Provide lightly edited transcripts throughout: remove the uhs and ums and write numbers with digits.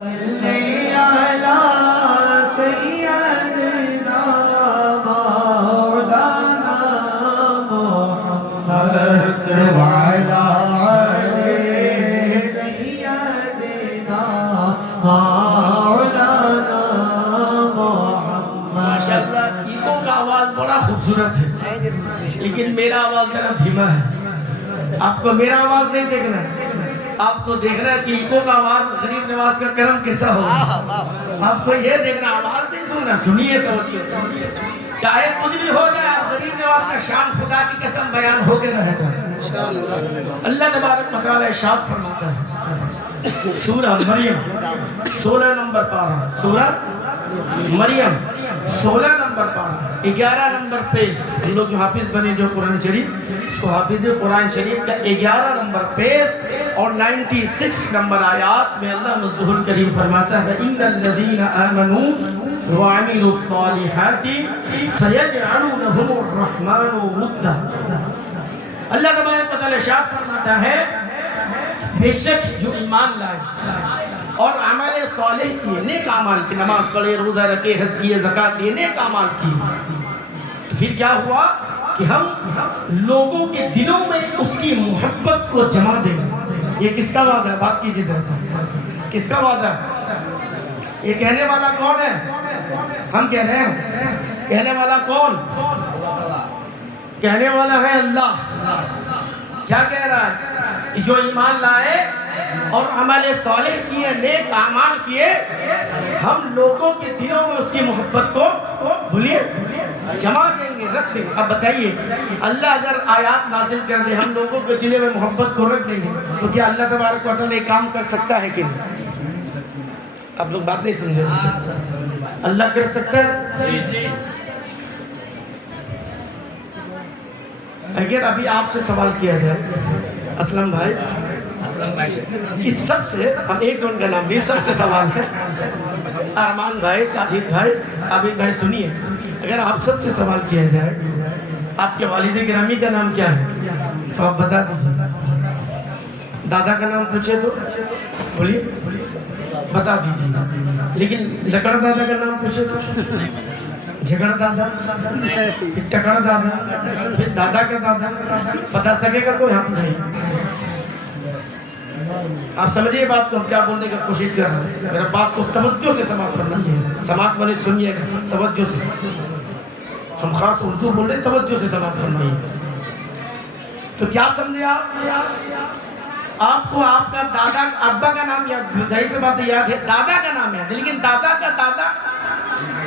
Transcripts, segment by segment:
صلی علی سیدنا مولانا محمد وعلی آلِ سیدنا مولانا محمد۔ ماشاءاللہ ایکو کا آواز بڑا خوبصورت ہے، لیکن میرا آواز ذرا دھیما ہے۔ آپ کو میرا آواز نہیں دیکھنا ہے، آپ کو دیکھنا ہے کہ ایکو کا آواز غریب نواز کا کرم کیسا ہوگا۔ آپ کو یہ دیکھنا، آواز نہیں سننا، سنیے توجہ سے۔ چاہے کچھ بھی ہو جائے، آپ غریب نواز کا شان خدا کی قسم بیان ہو کے رہے گا۔ اللہ تبارک و تعالی ارشاد فرماتا ہے سورہ مریم 16 نمبر پارہ، سورہ مریم 16 نمبر پارہ 11 نمبر پیج۔ ہم لوگ جو حافظ بنے جو قرآن شریف، اس کو حافظ قرآن شریف کا 11 نمبر پیج اور 96 نمبر آیات میں اللہ مصدوح الکریم فرماتا ہے ان الذین آمنوا وعملوا الصالحات سیجعل لهم الرحمن ودا۔ اللہ تبارک و تعالی ارشاد فرماتا ہے بے شک جو ایمان لائے اور عمل صالح کیے، نیک اعمال کی، نماز پڑھے، روزہ رکھے، حج کیے، زکات دیے، نیک اعمال کیے، تو پھر کیا ہوا کہ ہم لوگوں کے دلوں میں اس کی محبت کو جما دیں گے۔ یہ کس کا وعدہ ہے؟ بات کیجیے ذرا سا، کس کا وعدہ ہے؟ یہ کہنے والا کون ہے؟ ہم کہہ رہے ہیں، کہنے والا کون؟ کہنے والا ہے اللہ۔ کیا کہہ رہا ہے؟ کہ جو ایمان لائے اور عمل صالح کیے، نیک اعمال کیے، ہم لوگوں کے دلوں میں اس کی محبت کو بھولیے جما دیں گے، رکھ دیں گے۔ اب بتائیے اللہ اگر آیات نازل کر دے، ہم لوگوں کے دلوں میں محبت کو رکھ دیں گے، تو کیا اللہ تبارک و تعالیٰ کام کر سکتا ہے کہ نہیں؟ اب لوگ بات نہیں سمجھے، اللہ کر سکتا ہے؟ اگر ابھی آپ سے سوال کیا جائے اسلم بھائی، اس سب سے ہم ایک دو ان کا نام بھی سب سے سوال ہے، ارمان بھائی، ساجد بھائی، عابد بھائی، سنیے، اگر آپ سب سے سوال کیا جائے آپ کے والد گرامی کا نام کیا ہے تو آپ بتا دیجیے، دادا کا نام پوچھے تو بولیے بتا دیجیے، لیکن لکڑ دادا کا نام پوچھے تو جھگڑ دادا، ٹکڑ دادا، پھر دادا کا دادا بتا سکے گا کوئی؟ ہاتھ نہیں۔ آپ سمجھئے بات کو، ہم کیا بولنے کا کوشش کر رہے ہیں، میرا بات کو توجہ سے سماعت کرنا ہے، سماعت والے سنیے گا توجہ سے، ہم خاص اردو بول رہے ہیں، توجہ سے سماعت کرنا ہے۔ تو کیا سمجھے آپ کو آپ کا دادا ابا کا نام یاد، ظاہر سی بات یاد ہے، دادا کا نام یاد ہے، لیکن دادا کا دادا،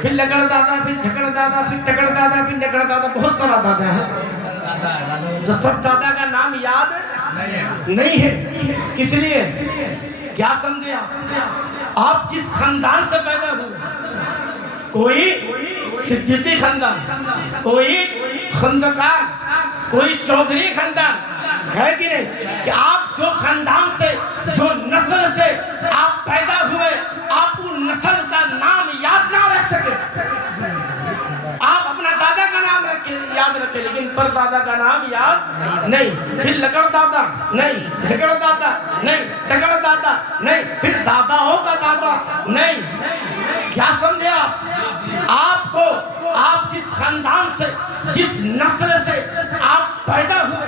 پھر لکڑ دادا، پھر جھگڑ دادا، پھر ٹکڑ دادا، پھر لکڑ دادا، بہت سارا دادا ہے، تو سب دادا کا نام یاد نہیں ہے۔ کس لیے؟ کیا سمجھے آپ جس خاندان سے پیدا ہوئے، کوئی صدیقی خاندان، کوئی خندقان، کوئی چودھری خاندان ہے کہ نہیں، کہ آپ جو خاندان سے، جو نسل سے آپ پیدا ہوئے، آپ کو نسل کا نام یاد نہ رکھ سکے۔ آپ اپنا دادا کا نام یاد رکھیں، لیکن پر دادا کا نام یاد نہیں، پھر لکڑ دادا نہیں، جھگڑ دادا نہیں، ٹکڑ دادا نہیں، پھر داداؤں کا دادا نہیں۔ کیا سمجھے آپ کو آپ جس خاندان سے، جس نسل سے آپ پیدا ہوئے،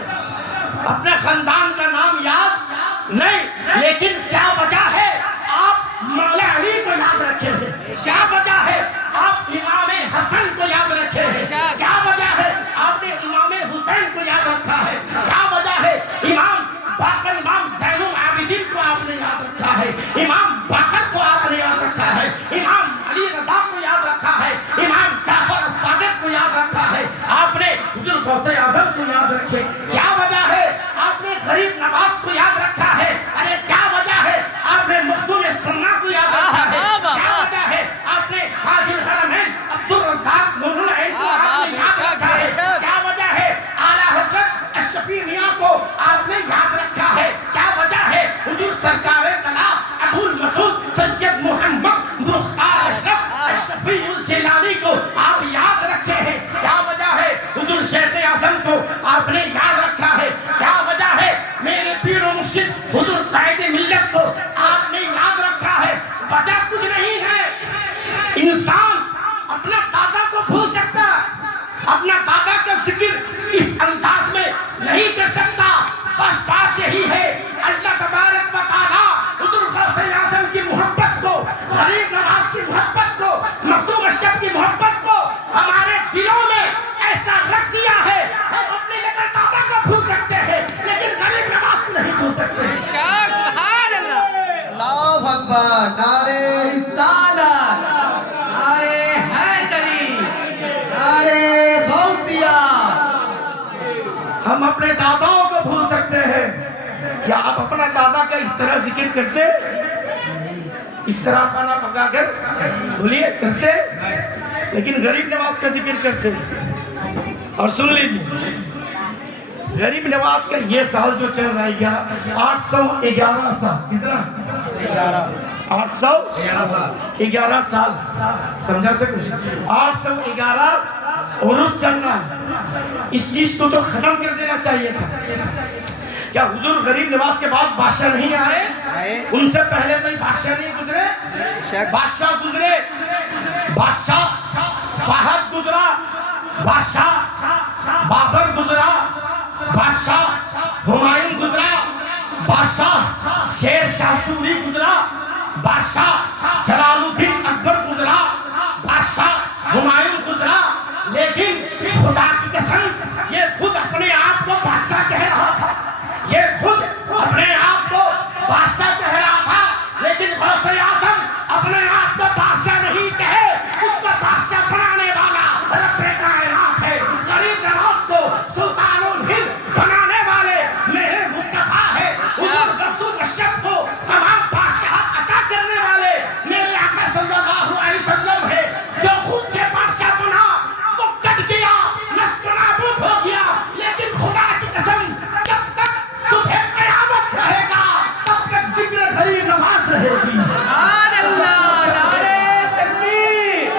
اپنے خاندان کا نام یاد نہیں، لیکن کیا وجہ ہے آپ مولا علی کو یاد رکھے ہیں؟ کیا وجہ ہے آپ امام حسن کو یاد رکھے ہیں؟ کیا وجہ ہے آپ نے امام حسین کو یاد رکھا ہے؟ کیا وجہ ہے امام باقر، امام زین العابدین کو آپ نے یاد رکھا ہے؟ امام باقر کو آپ نے یاد رکھا ہے؟ امام علی رضا کو یاد رکھا ہے؟ امام جعفر صادق کو یاد رکھا ہے؟ آپ نے حضور غوث اعظم کو یاد رکھے؟ کیا وجہ ہے آپ نے غریب نواز کو یاد رکھا ہے؟ ارے کیا وجہ ہے آپ نے مخدوم سنا کو یاد رکھا ہے؟ کیا وجہ ہے آپ نے حاجی الحرمین عبدالرزاق نور العین کو آپ نے یاد رکھا ہے؟ کیا وجہ ہے اعلیٰ حضرت اشرفی میاں کو آپ نے یاد رکھا ہے؟ کیا وجہ ہے حضور سرکار کلام ابو المسعود انسان اپنا دادا کو بھول سکتا ہے، اپنا دادا کا ذکر اس انداز میں نہیں کر سکتا. بس بات یہی ہے، اللہ تبارک و تعالیٰ حضور غوث اعظم کی محبت کو، غریب نواز کی محبت کو، مخدوم اشرف کی محبت کو ہمارے دلوں میں ایسا رکھ دیا ہے. ہم اپنے لگن دادا کو بھول سکتے ہیں لیکن غریب نواز کو نہیں بھول سکتے. اللہ اکبر. نعرہ رسالت، نعرہ حیدری، نعرہ غوثیہ. ہم اپنے داداؤں کو بھول سکتے ہیں. کیا آپ اپنا دادا کا اس طرح ذکر کرتے، اس طرح کھانا پکا کر بولیے کرتے، لیکن غریب نواز کا ذکر کرتے. اور سن لیجیے، غریب نواز کا یہ سال جو چل رہا ہے 811 سال. کتنا؟ 811 سال. سمجھا سکتے؟ 811 عرس چل رہا ہے. اس چیز کو تو ختم کر دینا چاہیے تھا. کیا حضور غریب نواز کے بعد بادشاہ نہیں آئے؟ ان سے پہلے کوئی بادشاہ نہیں گزرے؟ بادشاہ گزرے. بادشاہ فہد گزرا، بادشاہ بابر گزرا، بادشاہ ہمایوں گزرا، بادشاہ شیر شاہ سوری گزرا، بادشاہ جلال الدین اکبر گزرا، بادشاہ ہمایوں گزرا. لیکن خدا کی قسم یہ خود اپنے آپ کو بادشاہ کہہ رہا تھا، یہ خود اپنے آپ کو بادشاہ کہہ رہا تھا. لیکن غوث اعظم اپنے آپ کو بادشاہ نہیں کہے، اس کو بادشاہ بنانے والا رب کائنات ہے. غریب نواز کو سلطان الہند بنانے والے میرے مصطفیٰ ہے. حضور مخدوم اشرف کو تمام بادشاہ عطا کرنے والے میرے آقا صلی اللہ علیہ وسلم ہے. جو خود سے بادشاہ بنا وہ کٹ گیا، نسل نابود ہو گیا. لیکن خدا کی قسم جب تک صبح قیامت رہے گا تب تک ذکر غریب نواز رہے گی. سبحان اللہ. نعرہ تکبیر،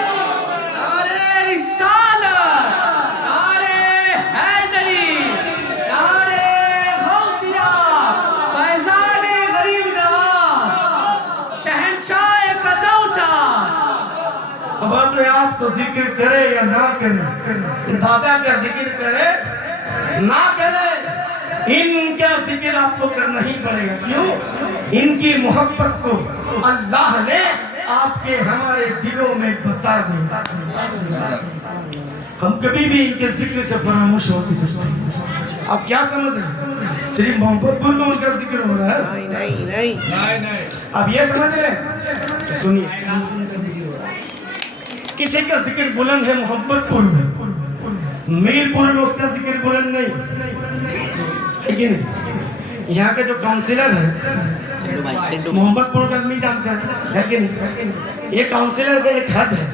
نعرہ رسالت، نعرہ حیدری، نعرہ غوثیہ، فیضان غریب نواز، شہنشاہ کچوچا. اب اپنے آپ کو ذکر کرے یا نہ کرے، دادا کا ذکر کرے نہ کرے، ان کا ذکر آپ کو کرنا ہی پڑے گا. کیوں؟ ان کی محبت کو اللہ نے آپ کے ہمارے دلوں میں بسا دیا. ہم کبھی بھی ان کے ذکر سے فراموش ہو نہیں سکتے. آپ کیا سمجھ رہے ہیں؟ صرف محمد پور میں ان کا ذکر ہو رہا ہے؟ نہیں. آپ یہ سمجھ رہے ہیں؟ سنیے، کسی کا ذکر بلند ہے محمد پور میں، میل پور میں اس کا ذکر بلند نہیں. لیکن یہاں کے جو کاؤنسلر ہے محمد پور کا نہیں جانتا ہے کہ نہیں؟ یہ کاؤنسلر کا ایک حد ہے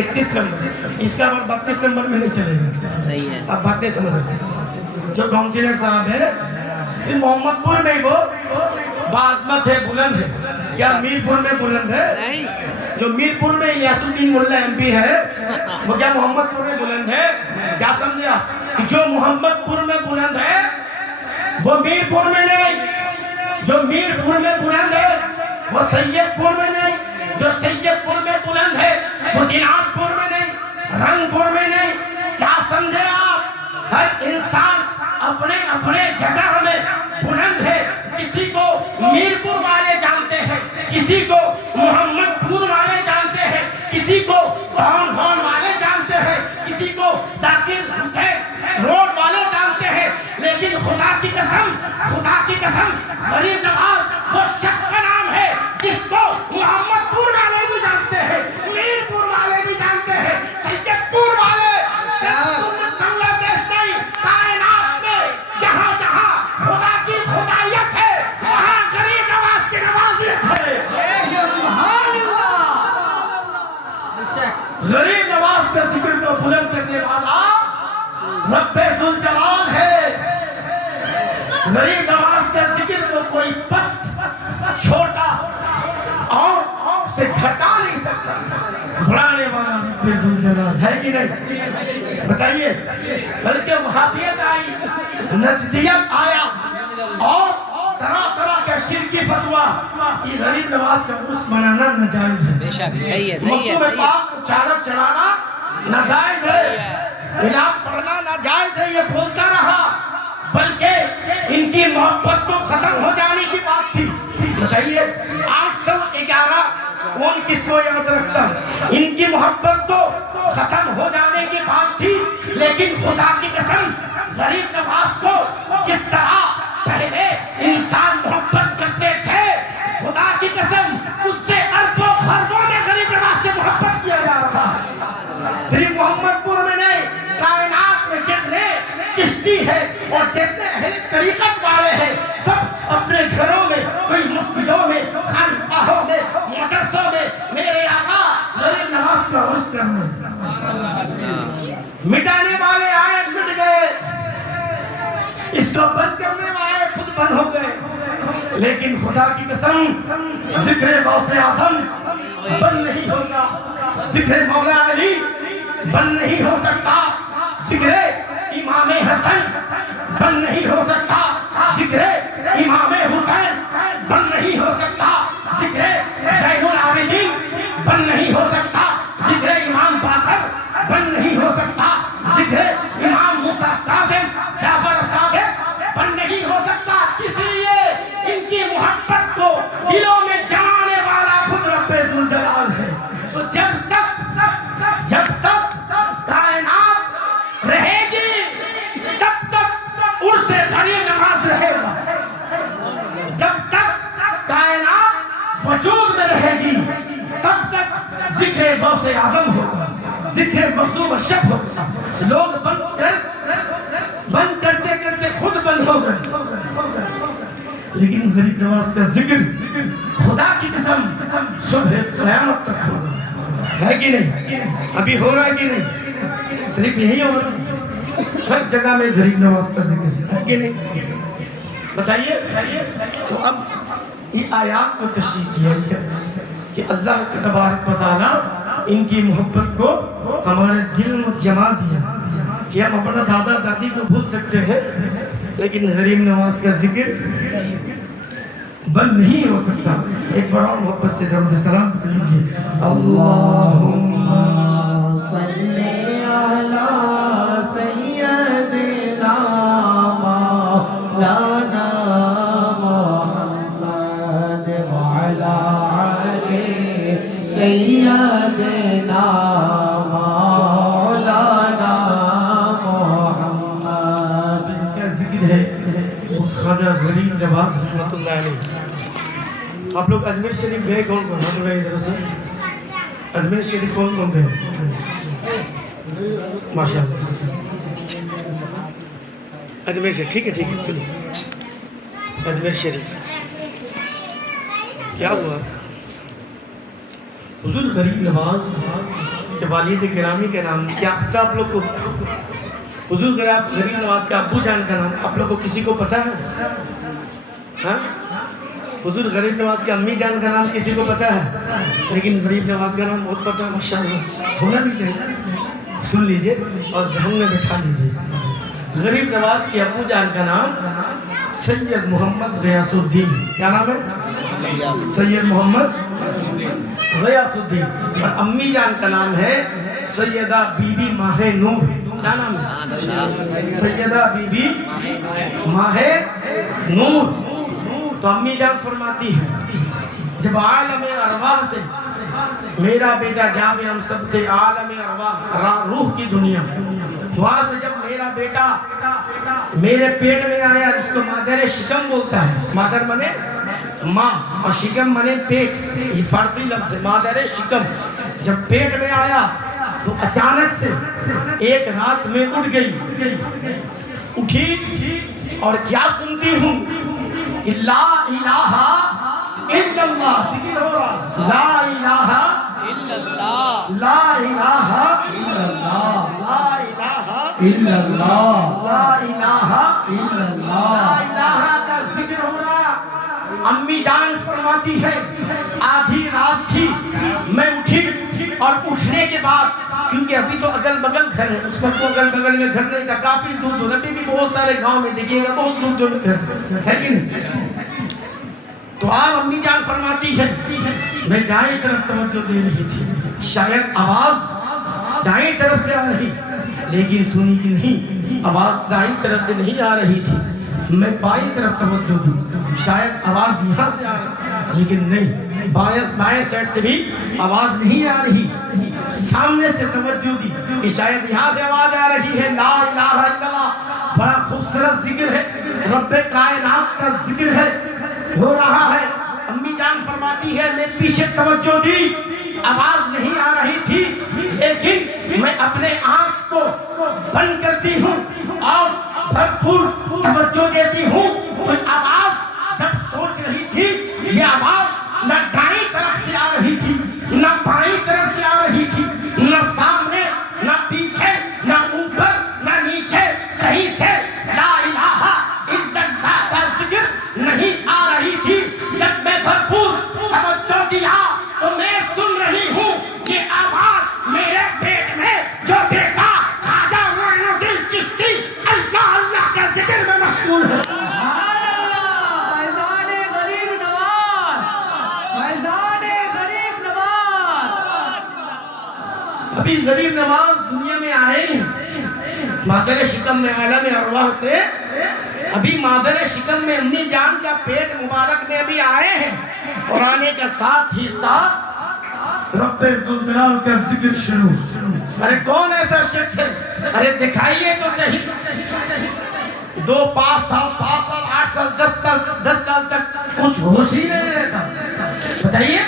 31 نمبر، اس کا 32 نمبر میں نہیں چلے گا. صحیح ہے. آپ باتیں سمجھ رہے ہیں؟ جو کاؤنسلر صاحب ہے محمد پور میں وہ باعظمت ہے، بلند ہے. کیا میر پور میں بلند ہے؟ جو میر پور میں یاس الدین ملا ایم پی ہے وہ کیا محمد پور میں بلند ہے؟ کیا سمجھے آپ؟ جو محمد پور میں بلند ہے وہ میر پور میں نہیں. جو میر پور میں بلند ہے وہ سید پور میں نہیں. جو سید پور میں بلند ہے وہ دینار پور میں نہیں، رنگ پور میں نہیں. کیا سمجھے آپ؟ ہر انسان اپنے اپنے جگہ میں بلند ہے. کسی کو میر پور والے جانتے ہیں، کسی کو محمد پور والے جانتے ہیں، کسی کو ٹاؤن ہال والے جانتے ہیں، کسی کو ذاکر حسین روڈ والے جانتے ہیں. لیکن خدا کی قسم غریب نواز وہ شخص کا نام ہے جس کو محمد پور والے بھی جانتے ہیں، میر پور والے بھی جانتے ہیں، سید پور والے. بنگلہ دیش نہیں، کائنات میں جہاں جہاں خدا کی خدائیت ہے وہاں غریب نواز کی نوازیت ہے. غریب نواز کے ذکر کو بلند کرنے والا رب ذوالجلال ہے. غریب نواز کا ذکر کو کوئی پست، چھوٹا اور سے گھٹا نہیں سکتا. بڑھانے والا رب ذوالجلال ہے کہ نہیں؟ بتائیے. بلکہ وہابیت آئی، نجدیت آیا اور طرح طرح کے شرکی فتویٰ. یہ غریب نواز کا عرس منانا ناجائز ہے. بے شک صحیح ہے. مکتوب پاک چارہ چڑھانا ناجائز ہے، خلاف پڑھنا ناجائز ہے، یہ بولتا رہا، بلکہ ان کی محبت تو ختم ہو جانے کی بات تھی۔ بتائیے 811 کون کس کو یاد رکھتا ہے؟ ان کی محبت تو ختم ہو جانے کی بات تھی، لیکن خدا کی قسم غریب نواز کو جس طرح پہلے انسان محبت کرتے تھے، خدا کی قسم اس سے اربوں خربوں میں غریب نواز سے محبت کیا جا رہا ہے۔ صرف محمد پور میں نہیں، کائنات میں جتنے چشتی ہے اور جتنے اہل طریقت والے ہیں، سب اپنے گھروں میں، کوئی مسجدوں میں، خانقاہوں میں، مدرسوں میں میرے آقا غریب نواز کا عرض کرنے۔ مٹانے والے آئے مٹ گئے، اس کو بند کرنے والے خود بند ہو گئے، لیکن خدا کی قسم ذکر غوث اعظم بند نہیں ہوگا، ذکر مولا علی بند نہیں ہو سکتا، ذکر امام حسن بند نہیں ہو سکتا، ذکر امام حسین بند نہیں ہو سکتا، ذکر زین العابدین بند نہیں ہو سکتا، ذکر امام باقر بند نہیں ہو سکتا، ذکر امام موسیٰ کاظم جعفر صادق بند نہیں ہو سکتا، اس لیے ان کی محبت کو دلوں میں جمانے والا خود رب ذوالجلال ہے۔ تو جب تک کائنات رہے گی تب تک عرص غریب نواز رہے گا، جب تک کائنات وجود میں رہے گی تب تک ذکر غوث اعظم ہوگا، ذکر مخدوم الشب ہوگا۔ لوگ بند کرتے کرتے خود بند ہو گئے، لیکن غریب نواز کا ذکر خدا کی قسم صبح قیامت تک ہوگا، ہے کہ نہیں؟ ابھی ہو رہا ہے کہ نہیں؟ صرف یہی ہو رہا ہے، ہر جگہ میں غریب نواز کا ذکر ہے کہ نہیں؟ بتائیے۔ تو اب یہ آیات کو تشریح کیا کہ اللہ تبارک و تعالیٰ ان کی محبت کو ہمارے دل میں جما دیا کہ ہم اپنا دادا دادی کو بھول سکتے ہیں، لیکن غریب نواز کا ذکر بند نہیں ہو سکتا۔ ایک بار اور محبت سے درود سلام کریے۔ اللہم صلی علی سیدنا مولانا محمد وعلی آلہ سیدنا مولانا محمد۔ کیا ذکر ہے خواجہ غریب نواز رحمۃ اللہ علیہ۔ آپ لوگ اجمیر شریف گئے کون کون؟ ہم گئے ادھر سے اجمیر شریف کون کون گئے؟ ماشاء اللہ اجمیر سے ٹھیک ہے سنو اجمیر شریف کیا ہوا؟ حضور غریب نواز کے والد گرامی کا نام کیا پتہ آپ لوگ کو؟ حضور غریب نواز کا ابو جان کا نام آپ لوگ کو کسی کو پتہ ہے؟ ہاں؟ حضور غریب نواز کے امی جان کا نام کسی کو پتہ ہے؟ لیکن غریب نواز کا نام بہت پتہ ہے، ماشاءاللہ ہونا بھی چاہیے۔ سن لیجئے اور ذہن میں بٹھا لیجئے، غریب نواز کے ابو جان کا نام سید محمد غیاث الدین، کیا نام ہے؟ سید محمد غیاث الدین، اور امی جان کا نام ہے سیدہ بی بی ماہ نور، کیا نام ہے؟ سیدہ بی بی ماہ نور۔ تو امی جان فرماتی ہے جب عالم ارواح سے میرا بیٹا جہاں بھی ہم سب تھے عالم ارواح روح کی دنیا، وہاں سے جب میرا بیٹا میرے پیٹ میں آیا، جس کو مادر شکم بولتا ہے، مادر منے ماں اور شکم منے پیٹ، یہ فارسی لفظ ہے مادر شکم، جب پیٹ میں آیا تو اچانک سے ایک رات میں اٹھ گئی، اٹھی اور کیا سنتی ہوں کہ لا الہ الا اللہ، ذکر ہو رہا، لا الہ الا اللہ، لا الہ الا اللہ، لا الہ الا اللہ، لا الہ الا اللہ، لا الہ کا ذکر ہو رہا۔ امی جان فرماتی ہے آدھی رات تھی، میں اٹھی اور اٹھنے کے بعد کیونکہ ابھی تو اگل بگل گھر ہے، اس وقت تو اگل بگل میں گھر نہیں تھا، کافی دور دور، ابھی بھی بہت سارے گاؤں میں دیکھیے گا بہت دور دور گھر ہے کہ نہیں؟ تو آپ امی جان فرماتی ہے میں دائیں طرف توجہ دے رہی تھی، شاید آواز دائیں طرف سے آ رہی لیکن سنی کی نہیں، آواز دائیں طرف سے نہیں آ رہی تھی، میں بائیں طرف توجہ دی، شاید آواز یہاں سے آ رہی لیکن نہیں، بائیں سائڈ سے بھی آواز نہیں آ رہی، سامنے سے توجہ دی کہ شاید یہاں سے آواز آ رہی ہے، لا الہ الا اللہ، بڑا خوبصورت ذکر ہے، رب کائنات کا ذکر ہے، ہو رہا ہے۔ امی جان فرماتی ہے میں پیچھے توجہ دی، آواز نہیں آ رہی تھی لیکن میں اپنے آنکھ کو بند کرتی ہوں اور بھرپور توجہ دیتی ہوں۔ کوئی آواز جب سوچ رہی تھی، یہ آواز نہ دائیں طرف سے آ رہی تھی نہ بائیں طرف سے آ رہی تھی، نہ سامنے نہ پیچھے نہ اوپر نہ نیچے، کہیں سے لا الہ الا اللہ کا ذکر نہیں آ رہی تھی۔ جب میں بھرپور توجہ دیا تو میں سن رہی ہوں کہ آواز میرے پیٹ میں جو بیٹا خواجہ معین الدین چشتی اللہ اللہ کا ذکر میں مشغول ہے۔ سبحان اللہ، فیضان غریب نواز، فیضان غریب نواز۔ ابھی غریب نواز دنیا میں آئے ہیں، مادر شکم میں عالم ارواح سے ابھی مادر شکم میں امی جان کا پیٹ مبارک میں ابھی آئے ہیں، اور آنے کا ساتھ ہی ساتھ رب ذوالجلال کا ذکر شروع۔ ارے کون ایسا شخص ہے؟ ارے دکھائیے تو صحیح، 2 5 سال 7 سال 8 سال 10 سال تک کچھ ہوش ہی نہیں رہتا۔ بتائیے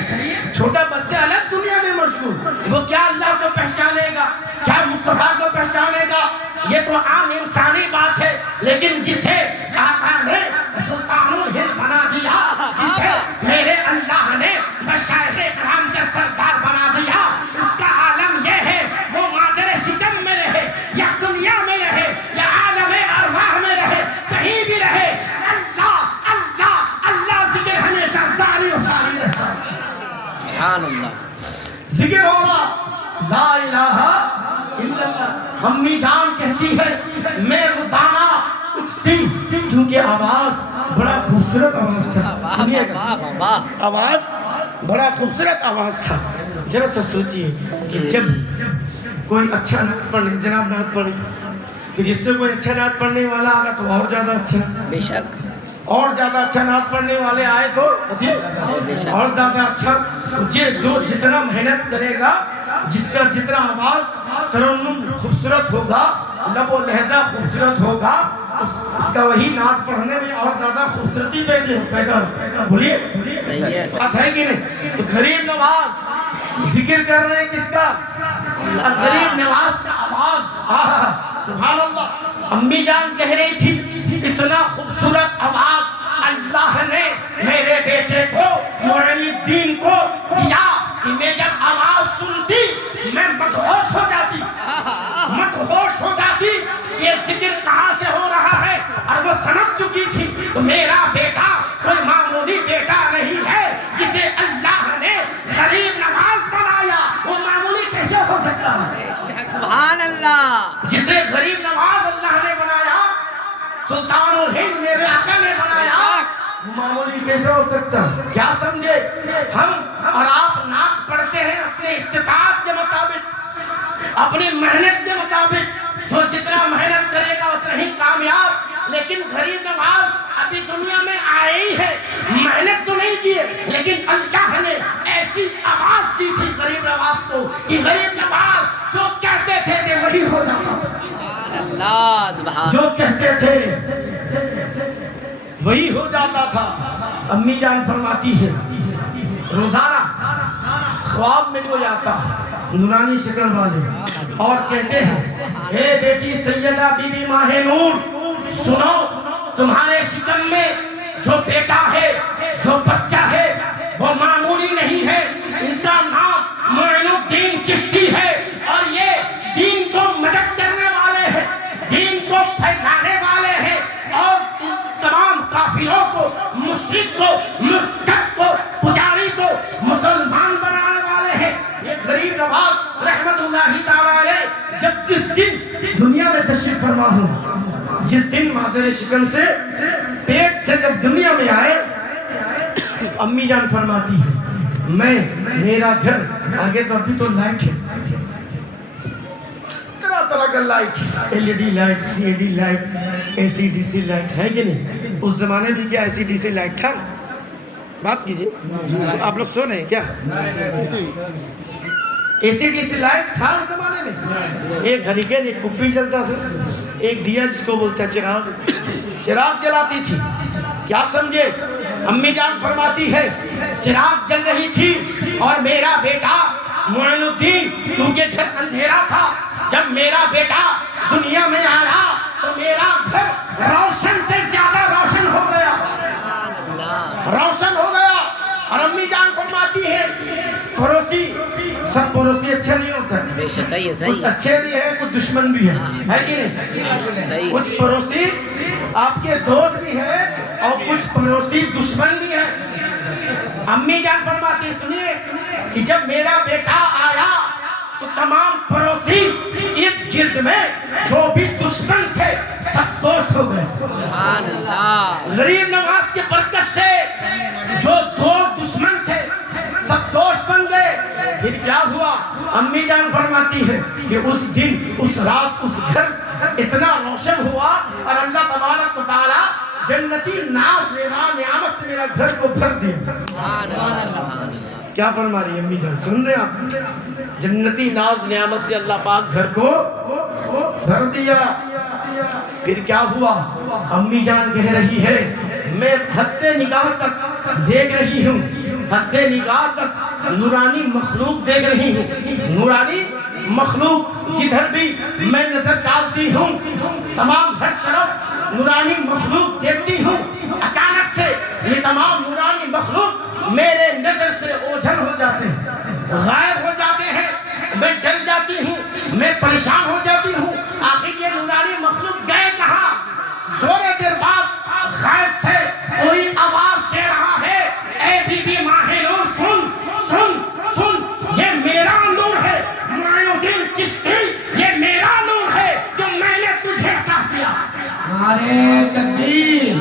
چھوٹا بچہ الگ دنیا میں مشہور، وہ کیا اللہ کو پہچانے گا، کیا مصطفیٰ کو پہچانے گا؟ یہ تو عام انسانی بات ہے، لیکن جسے آقا نے سلطان الہند بنا دیا، جسے میرے اللہ نے مشائخ کرام کے سردار بنا دیا، اس کا عالم یہ ہے وہ مادر شکم میں رہے یا دنیا میں رہے یا عالم ارواح میں رہے، کہیں بھی رہے، اللہ اللہ اللہ ذکر ہمیشہ ساری و ساری رہتا ہے۔ سبحان اللہ، ذکر ہوگا لا الہ الا اللہ۔ امی جان کہتی ہے میں روزانہ اٹھتی کیونکہ آواز بڑا خوبصورت آواز تھا، سنیے گا، آواز بڑا خوبصورت آواز تھا۔ ذرا سا سوچئے کہ جب کوئی اچھا نعت پڑھنے، جناب نعت پڑھنے، کہ جس سے کوئی اچھا نعت پڑھنے والا آگا تو اور زیادہ اچھا، بے شک اور زیادہ اچھا نعت پڑھنے والے آئے تو اور زیادہ اچھا۔ جو جتنا محنت کرے گا، جس کا جتنا آواز ترنم خوبصورت ہوگا، لب و لہجہ خوبصورت ہوگا، اس کا وہی نعت پڑھنے میں اور زیادہ خوبصورتی پیدا بولیے بات ہے کہ نہیں؟ تو غریب نواز ذکر کر رہے ہیں کس کا؟ غریب نواز کا آواز، سبحان اللہ۔ امی جان کہہ رہی تھی اتنا خوبصورت آواز اللہ نے میرے بیٹے کو معین الدین کو دیا کہ میں جب آواز سنتی میں مدہوش ہو جاتی، مدہوش ہو جاتی۔ یہ ذکر کہاں سے ہو رہا ہے؟ اور وہ سمجھ چکی تھی میرا بیٹا کوئی معمولی بیٹا نہیں ہے، جسے اللہ نے غریب نواز بنایا، وہ معمولی کیسے ہو سکتا ہے؟ سبحان اللہ، جسے غریب نواز اللہ نے بنایا، سلطان الہند میرے آقا نے بنایا، معمولی کیسے ہو سکتا؟ کیا سمجھے؟ ہم اور آپ نعت پڑھتے ہیں اپنے استطاعت کے مطابق، اپنی محنت کے مطابق، جو جتنا محنت کرے گا اتنا ہی کامیاب۔ لیکن غریب نواز ابھی دنیا میں آئے ہی ہے، محنت تو نہیں کیے، لیکن اللہ نے ایسی آواز دی تھی غریب نواز کو کہ غریب نواز جو کہتے تھے کہ وہی ہو جاتا، اللہ سبحان، جو کہتے تھے وہی ہو جاتا تھا۔ امی جان فرماتی ہے روزانہ خواب میں کوئی آتا نورانی شکل والے اور کہتے ہیں اے بیٹی سیدہ بی بی ماہ نور، سنو تمہارے شکم میں جو بیٹا ہے، جو بچہ ہے، وہ معمولی نہیں ہے، ان کا نام معین الدین چشتی ہے، اور یہ دین کو مدد کرنے والے ہیں، دین کو پھیلانے والے ہیں، اور تمام کافروں کو، مشرک کو، مرتد کو، پجاری کو مسلمان بنانے والے ہیں۔ یہ غریب نواز رحمت اللہ تعالی علیہ جب جس دن دنیا میں تشریف فرما ہوں، جس دن مادر شکم سے پیٹ سے جب دنیا میں آئے، امی جان فرماتی ہے میں میرا گھر آگے تو ابھی تو لائٹ ہے طرح طرح کا light LED light CAD light AC/DC light ہے کہ نہیں اس زمانے میں کیا AC/DC لائٹ تھا بات کیجئے آپ لوگ سو رہے ہیں کیا AC/DC لائٹ تھا اس زمانے میں ایک ہریکین ایک کپی جلتا تھا ایک دیا جس کو بولتا ہے چراغ جلاتی تھی کیا سمجھے امی جان فرماتی ہے چراغ جل رہی تھی اور میرا بیٹا معین الدین کیونکہ گھر اندھیرا تھا جب میرا بیٹا دنیا میں آیا تو میرا گھر روشن سے زیادہ روشن ہو گیا اور امی جان فرماتی ہے پڑوسی سب پڑوسی اچھے نہیں ہوتے کچھ اچھے بھی ہیں کچھ دشمن بھی ہیں ہے کہ نہیں کچھ پڑوسی آپ کے دوست بھی ہیں اور کچھ پڑوسی دشمن بھی ہیں امی جان فرماتی سنیے کہ جب میرا بیٹا آیا تو تمام پڑوسی ارد گرد میں جو بھی دشمن تھے سب دوست ہو گئے غریب نواز کے برکت سے جو دو دشمن تھے سب دوست بن گئے پھر کیا ہوا امی جان فرماتی ہے کہ اس دن اس رات اس گھر اتنا روشن ہوا اور اللہ تبارک و تعالی جنتی ناز نعمت سے میرا گھر کو بھر دیا کیا فرما رہی ہے امی جان سن رہے آپ جنتی ناز نعمت سے اللہ پاک گھر کو بھر دیا پھر کیا ہوا امی جان کہہ رہی ہے میں حد نگاہ تک دیکھ رہی ہوں حد نگاہ تک نورانی مخلوق دیکھ رہی ہوں نورانی مخلوق جدھر بھی میں نظر ڈالتی ہوں تمام ہر طرف نورانی مخلوق دیکھتی ہوں اچانک سے یہ تمام نورانی مخلوق میرے نظر سے اوجھل ہو جاتے ہیں غائب ہو جاتے ہیں میں ڈر جاتی ہوں میں پریشان ہو جاتی ہوں آخر یہ نورانی مخلوق گئے کہاں تھوڑے دیر بعد غائب سے کوئی آواز دے رہا ہے اے بی بی ماہ نور سن سن سن یہ میرا نور ہے معین الدین چشتی یہ میرا نور ہے جو میں نے تجھے عطا کیا نعرے تکبیر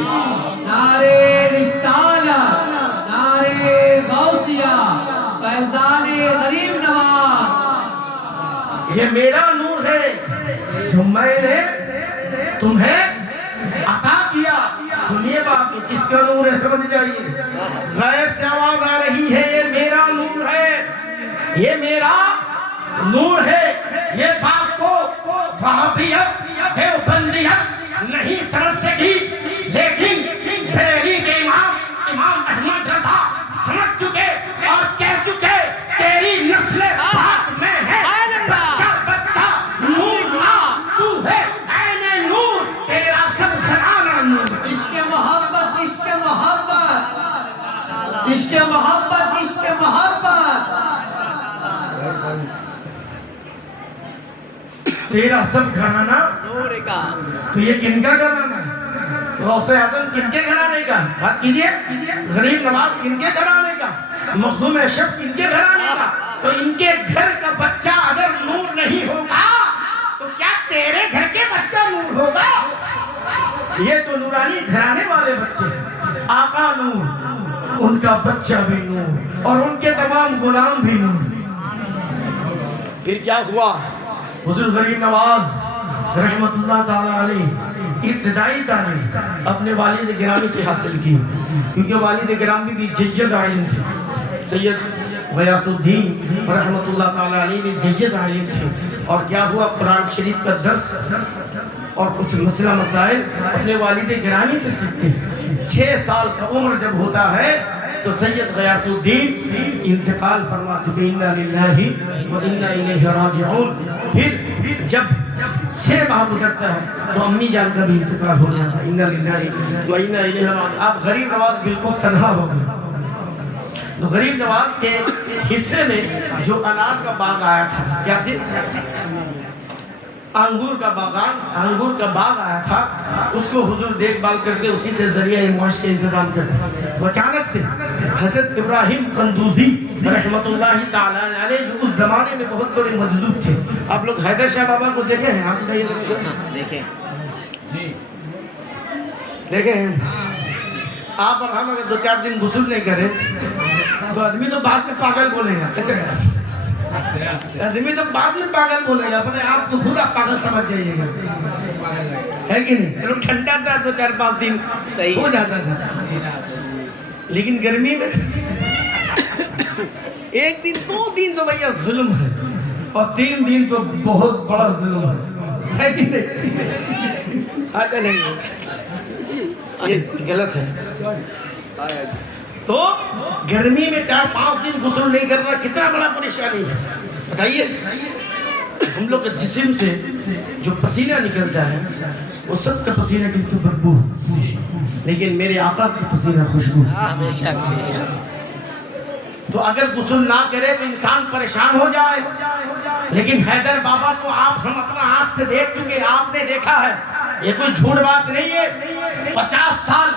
نعرے رسالت نعرے غوثیہ فیضان غریب نواز یہ میرا نور ہے جو میں نے تمہیں عطا کیا سنیے بات کس کا نور ہے سمجھ جائیے غیب سے آواز آ رہی ہے یہ میرا نور ہے یہ میرا نور ہے یہ بات کو وہابیت دیوبندیت نہیں سمجھ سکی لیکن بریلی کے امام احمد رضا سمجھ چکے اور کہہ چکے تیری نسل پاک میں ہے بچہ بچہ نور لا تو ہے عین نور تیرا سب گھرانہ نور عشق محبت عشق محبت عشق محبت عشق محبت تیرا سب گھرانہ تو یہ کن کا گھرانہ ہے غوث اعظم کن کے گھرانے کا بات کیجئے غریب نواز کن کے گھرانے کا مخدوم اشرف کن کے گھرانے کا تو ان کے گھر کا بچہ اگر نور نہیں ہوگا تو کیا تیرے گھر کے بچہ نور ہوگا یہ تو نورانی گھرانے والے بچے ہیں آقا نور ان کا بچہ بھی نور اور ان کے تمام غلام بھی نور پھر کیا ہوا حضور غریب نواز رحمت اللہ تعالی علیہ ابتدائی تعلیم اپنے والد گرامی سے حاصل کی کیونکہ والد گرامی بھی ججد عالم تھے سید غیاث الدین رحمت اللہ تعالی علیہ بھی ججد عالم تھے اور کیا ہوا قرآن شریف کا درس اور کچھ مسئلہ مسائل اپنے والد گرامی سے سیکھتے 6 سال کا عمر جب ہوتا ہے تو سید غیاث الدین انتقال فرما چکے انا للہ و انا الیہ راجعون پھر جب 6 ماہ گزرتا ہے تو امی جان کا بھی انتقال ہو جاتا ہے انا للہ و انا الیہ راجعون آپ غریب نواز بالکل تنہا ہو گئے تو غریب نواز کے حصے میں جو انار کا باغ آیا تھا کیا تھی انگور کا باغان انگور کا باغ آیا تھا اس کو حضور دیکھ بھال کرتے اسی سے ذریعہ معاش کے انتظام کرتے تو اچانک سے حضرت ابراہیم قندوزی رحمت اللہ تعالیٰ علیہ جو اس زمانے میں بہت بڑے مجذوب تھے آپ لوگ حیدر شاہ بابا کو دیکھے ہیں ہاتھ میں دیکھے ہیں آپ اور ہم اگر 2-4 دن غسل نہیں کریں تو آدمی تو بعد میں پاگل بولے گا. آدمی تو بعد میں پاگل بولے گا, اپنے آپ کو خود آپ پاگل سمجھ جائیے گا, ہے کہ نہیں؟ چلو ٹھنڈا تھا 2-4-5 دن ہو جاتا تھا, لیکن گرمی میں 1 دن 2 دن تو بھیا ظلم ہے, اور 3 دن تو بہت بڑا ظلم ہے کہ نہیں؟ آتا نہیں, یہ غلط ہے. تو گرمی میں 4-5 دن غسل نہیں کرنا کتنا بڑا پریشانی ہے بتائیے. ہم لوگ کے جسم سے جو پسینہ نکلتا ہے وہ سب کا پسینہ کی بدبو, لیکن میرے آقا کا پسینہ خوشبو. تو اگر غسل نہ کرے تو انسان پریشان ہو جائے. لیکن حیدر بابا کو آپ ہم اپنا آنکھ سے دیکھ چکے, آپ نے دیکھا ہے, یہ کوئی جھوٹ بات نہیں ہے. 50 سال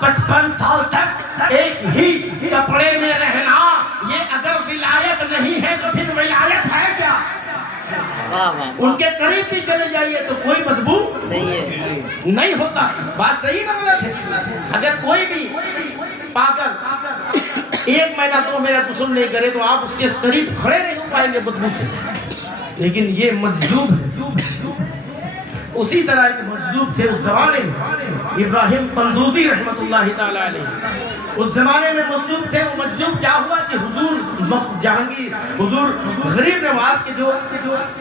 55 سال تک ایک ہی کپڑے میں رہنا, یہ اگر ولایت نہیں ہے تو پھر ولایت ہے کیا؟ ان کے قریب بھی چلے جائیے تو کوئی بدبو نہیں ہوتا. بات صحیح نہ غلط ہے؟ اگر کوئی بھی پاگل 1 مہینہ 2 مہینہ غسل نہیں کرے تو آپ اس کے قریب کھڑے نہیں ہو پائیں گے بدبو سے. لیکن یہ مجذوب ہے. اسی طرح ایک مجذوب تھے اس زمانے میں, ابراہیم قندوزی رحمت اللہ تعالی علیہ. اس زمانے میں مجذوب تھے. وہ مجذوب کیا ہوا کہ حضور جہانگیر, حضور غریب نواز کے جو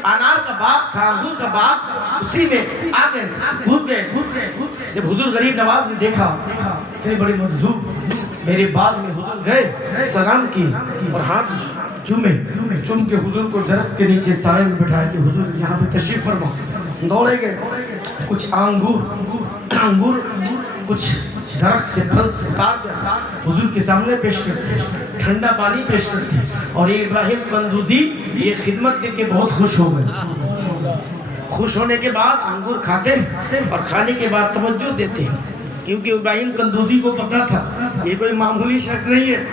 انار کا باغ تھا, انگور کا باغ, اسی میں آ گئے, گھس گئے. جب حضور غریب نواز نے دیکھا اتنے بڑے مجذوب, میرے باغ میں حضور گئے, سلام کی اور ہاتھ چوم کے حضور کو درخت کے نیچے سائے میں بٹھایا کہ حضور یہاں پہ تشریف فرما. دوڑے گئے, کچھ انگور کچھ درخت سے پھل سے کاٹ کر حضور کے سامنے پیش کرتے, ٹھنڈا پانی پیش کرتے. اور یہ ابراہیم قندوزی یہ خدمت کر کے بہت خوش ہو گئے. خوش ہونے کے بعد انگور کھاتے اور کھانے کے بعد توجہ دیتے, کیونکہ ابراہیم قندوزی کو پتا تھا یہ کوئی معمولی شخص نہیں ہے,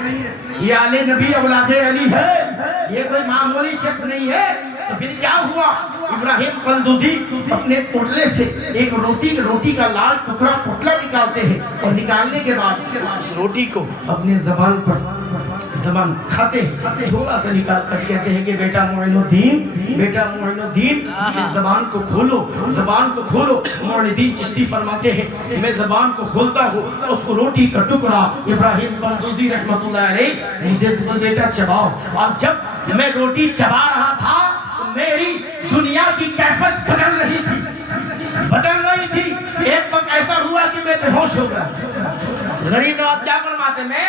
یہ آل نبی اولاد علی ہے, یہ کوئی معمولی شخص نہیں ہے. تو پھر کیا ہوا, ابراہیم قندوزی اپنے پوٹلے سے ایک روٹی کا لال ٹکڑا پوٹلا نکالتے ہیں, اور نکالنے کے بعد اس روٹی کو اپنے زبان کھاتے ہیں, تھوڑا سا نکال کر کہتے ہیں کہ بیٹا معین الدین زبان کو کھولو. معین الدین چشتی فرماتے ہیں میں زبان کو کھولتا ہوں, اس کو روٹی کا ٹکڑا ابراہیم قندوزی رحمت اللہ علیہ مجھے بیٹا چباؤ. اور جب میں روٹی چبا رہا تھا میری دنیا کی کیفیت بدل رہی تھی. ایک وقت ایسا ہوا کہ میں بے ہوش ہو گیا. غریب نواز کیا فرماتے, میں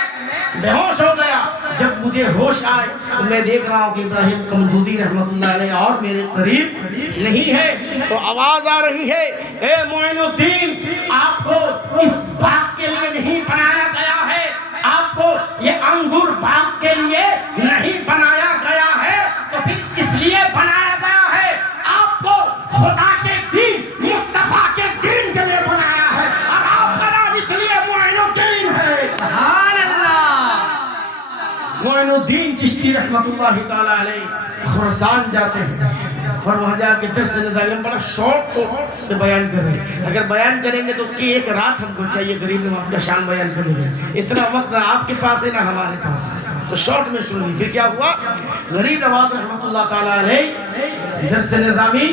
بے ہوش ہو گیا. جب مجھے ہوش آئے تو میں دیکھ رہا ہوں کہ ابراہیم قندوزی رحمت اللہ علیہ اور میرے قریب نہیں ہے. تو آواز آ رہی ہے, اے معین الدین, آپ کو اس باغ کے لیے نہیں بنایا گیا ہے, آپ کو یہ انگور باغ کے لیے نہیں بنایا گیا ہے, تو پھر اس لیے بنایا گیا ہے آپ کو خدا کے دین مصطفیٰ کے دین کے لیے بنایا ہے, اور آپ کا نام اس لیے معین الدین ہے. سبحان اللہ. معین الدین چشتی رحمت اللہ تعالی علیہ خراسان جاتے ہیں, اور وہاں جا کے درس نظامی بڑا شوق سے بیان کریں. اگر بیان کریں گے تو کہ 1 رات ہم کو چاہیے غریب نواز کا شان بیان کرنے میں, اتنا وقت نہ آپ کے پاس ہے نہ ہمارے پاس. تو شارٹ میں سنیے. پھر کیا ہوا, غریب نواز رحمت اللہ تعالی علیہ درس نظامی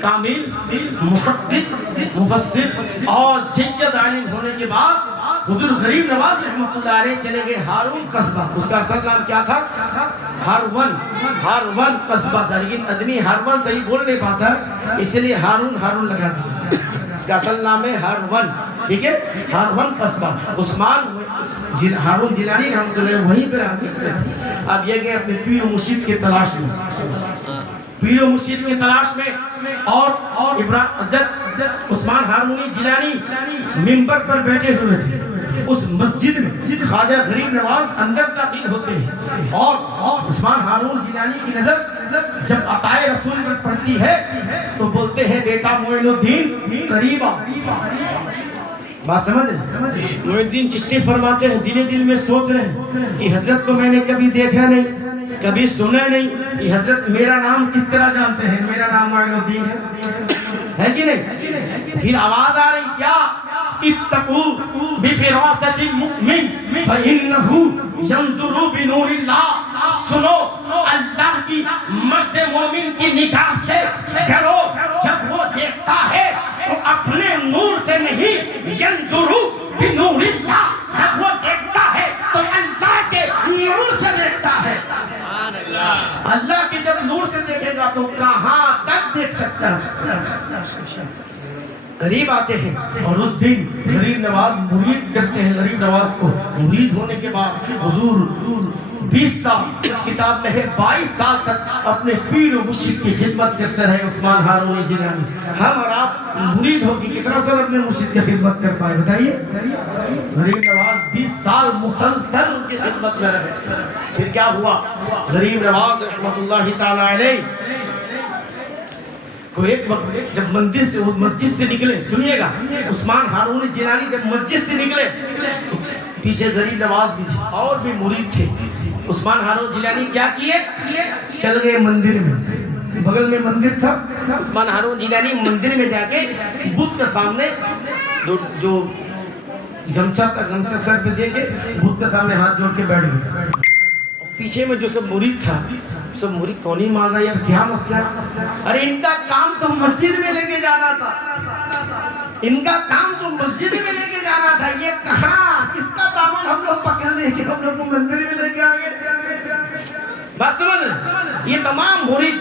کامل محقق مفسر اور ججد عالم ہونے کے بعد حضور غریب نواز رحمت اللہ علیہ چلے گئے ہارون قصبہ. اس کا اصل نام کیا تھا, ہارون قصبہ تھا, لیکن آدمی ہارون صحیح بول نہیں پاتا اس لیے ہارون لگا دیا. اس کا اصل نام ہے ہارون, ٹھیک ہے, ہارون قصبہ. عثمان ہارون جیلانی رحمۃ اللہ وہیں پر آگے تھے. اب یہ گئے اپنے پیر و مرشد کی تلاش میں, اور عثمان ہارونی جیلانی منبر پر بیٹھے ہوئے تھے. اس مسجد میں خواجہ غریب نواز اندر داخل ہوتے ہیں, اور عثمان ہارون جیلانی کی نظر جب عطائے رسول پر پڑتی ہے تو بولتے ہیں بیٹا معین الدین قریب آ. بات سمجھ رہے, معین الدین چشتی فرماتے ہیں دل میں سوچ رہے ہیں کہ حضرت کو میں نے کبھی دیکھا نہیں, کبھی سنا نہیں, کہ حضرت میرا نام کس طرح جانتے ہیں, میرا نام معین الدین ہے کہ نہیں. پھر آواز آ رہی, کیا اتقوا بفراست المؤمن فإنه ينظر بنور اللہ. سنو اللہ کی مرد مومن کی نگاہ سے ڈرو، جب وہ دیکھتا ہے تو اپنے نور سے نہیں، ينظر بنور اللہ، جب وہ دیکھتا ہے تو اللہ کے نور سے دیکھتا ہے. اللہ کی جب نور سے دیکھے گا تو کہاں تک دیکھ سکتا ہے. غریب آتے ہیں اور اس دن غریب نواز مرید کرتے ہیں. غریب نواز کو مرید ہونے کے بعد حضور 20 سال، اس کتاب میں ہے 22 سال تک اپنے پیر و مرشد کی خدمت کرتے رہے عثمان ہارونی جیلانی. ہم اور آپ مرید ہو کے کتنا سال اپنے مرشد کی خدمت کر پائے بتائیے؟ غریب نواز 20 سال مسلسل ان کی خدمت میں رہے. پھر کیا ہوا؟ غریب نواز رحمت اللہ تعالی علیہ کو ایک وقت جب مسجد سے نکلے، سنیے گا، عثمان ہارونی جیلانی جب مسجد سے نکلے تو پیچھے غریب نواز بھی تھے اور بھی مرید تھے. عثمان ہارونی جیلانی کیا کیے؟ چل گئے مندر میں، بغل میں مندر تھا. عثمان ہارونی جیلانی مندر میں جا کے بت کے سامنے جو گمچا سر پہ دے کے بت کے سامنے ہاتھ جوڑ کے بیٹھ گئے. پیچھے میں جو سب مرید تھا، سب مرید کون ہی مان رہا ہے، یار کیا مسئلہ ہے؟ ارے ان کا کام تو مسجد میں لے کے جانا تھا، ان کا کام تو مسجد میں لے کے جانا تھا. یہ کہاں کس کا سامان ہم لوگ پکڑ لیں گے، ہم لوگ مندر میں لے کے آئیں گے. بس سمجھ، یہ تمام مرید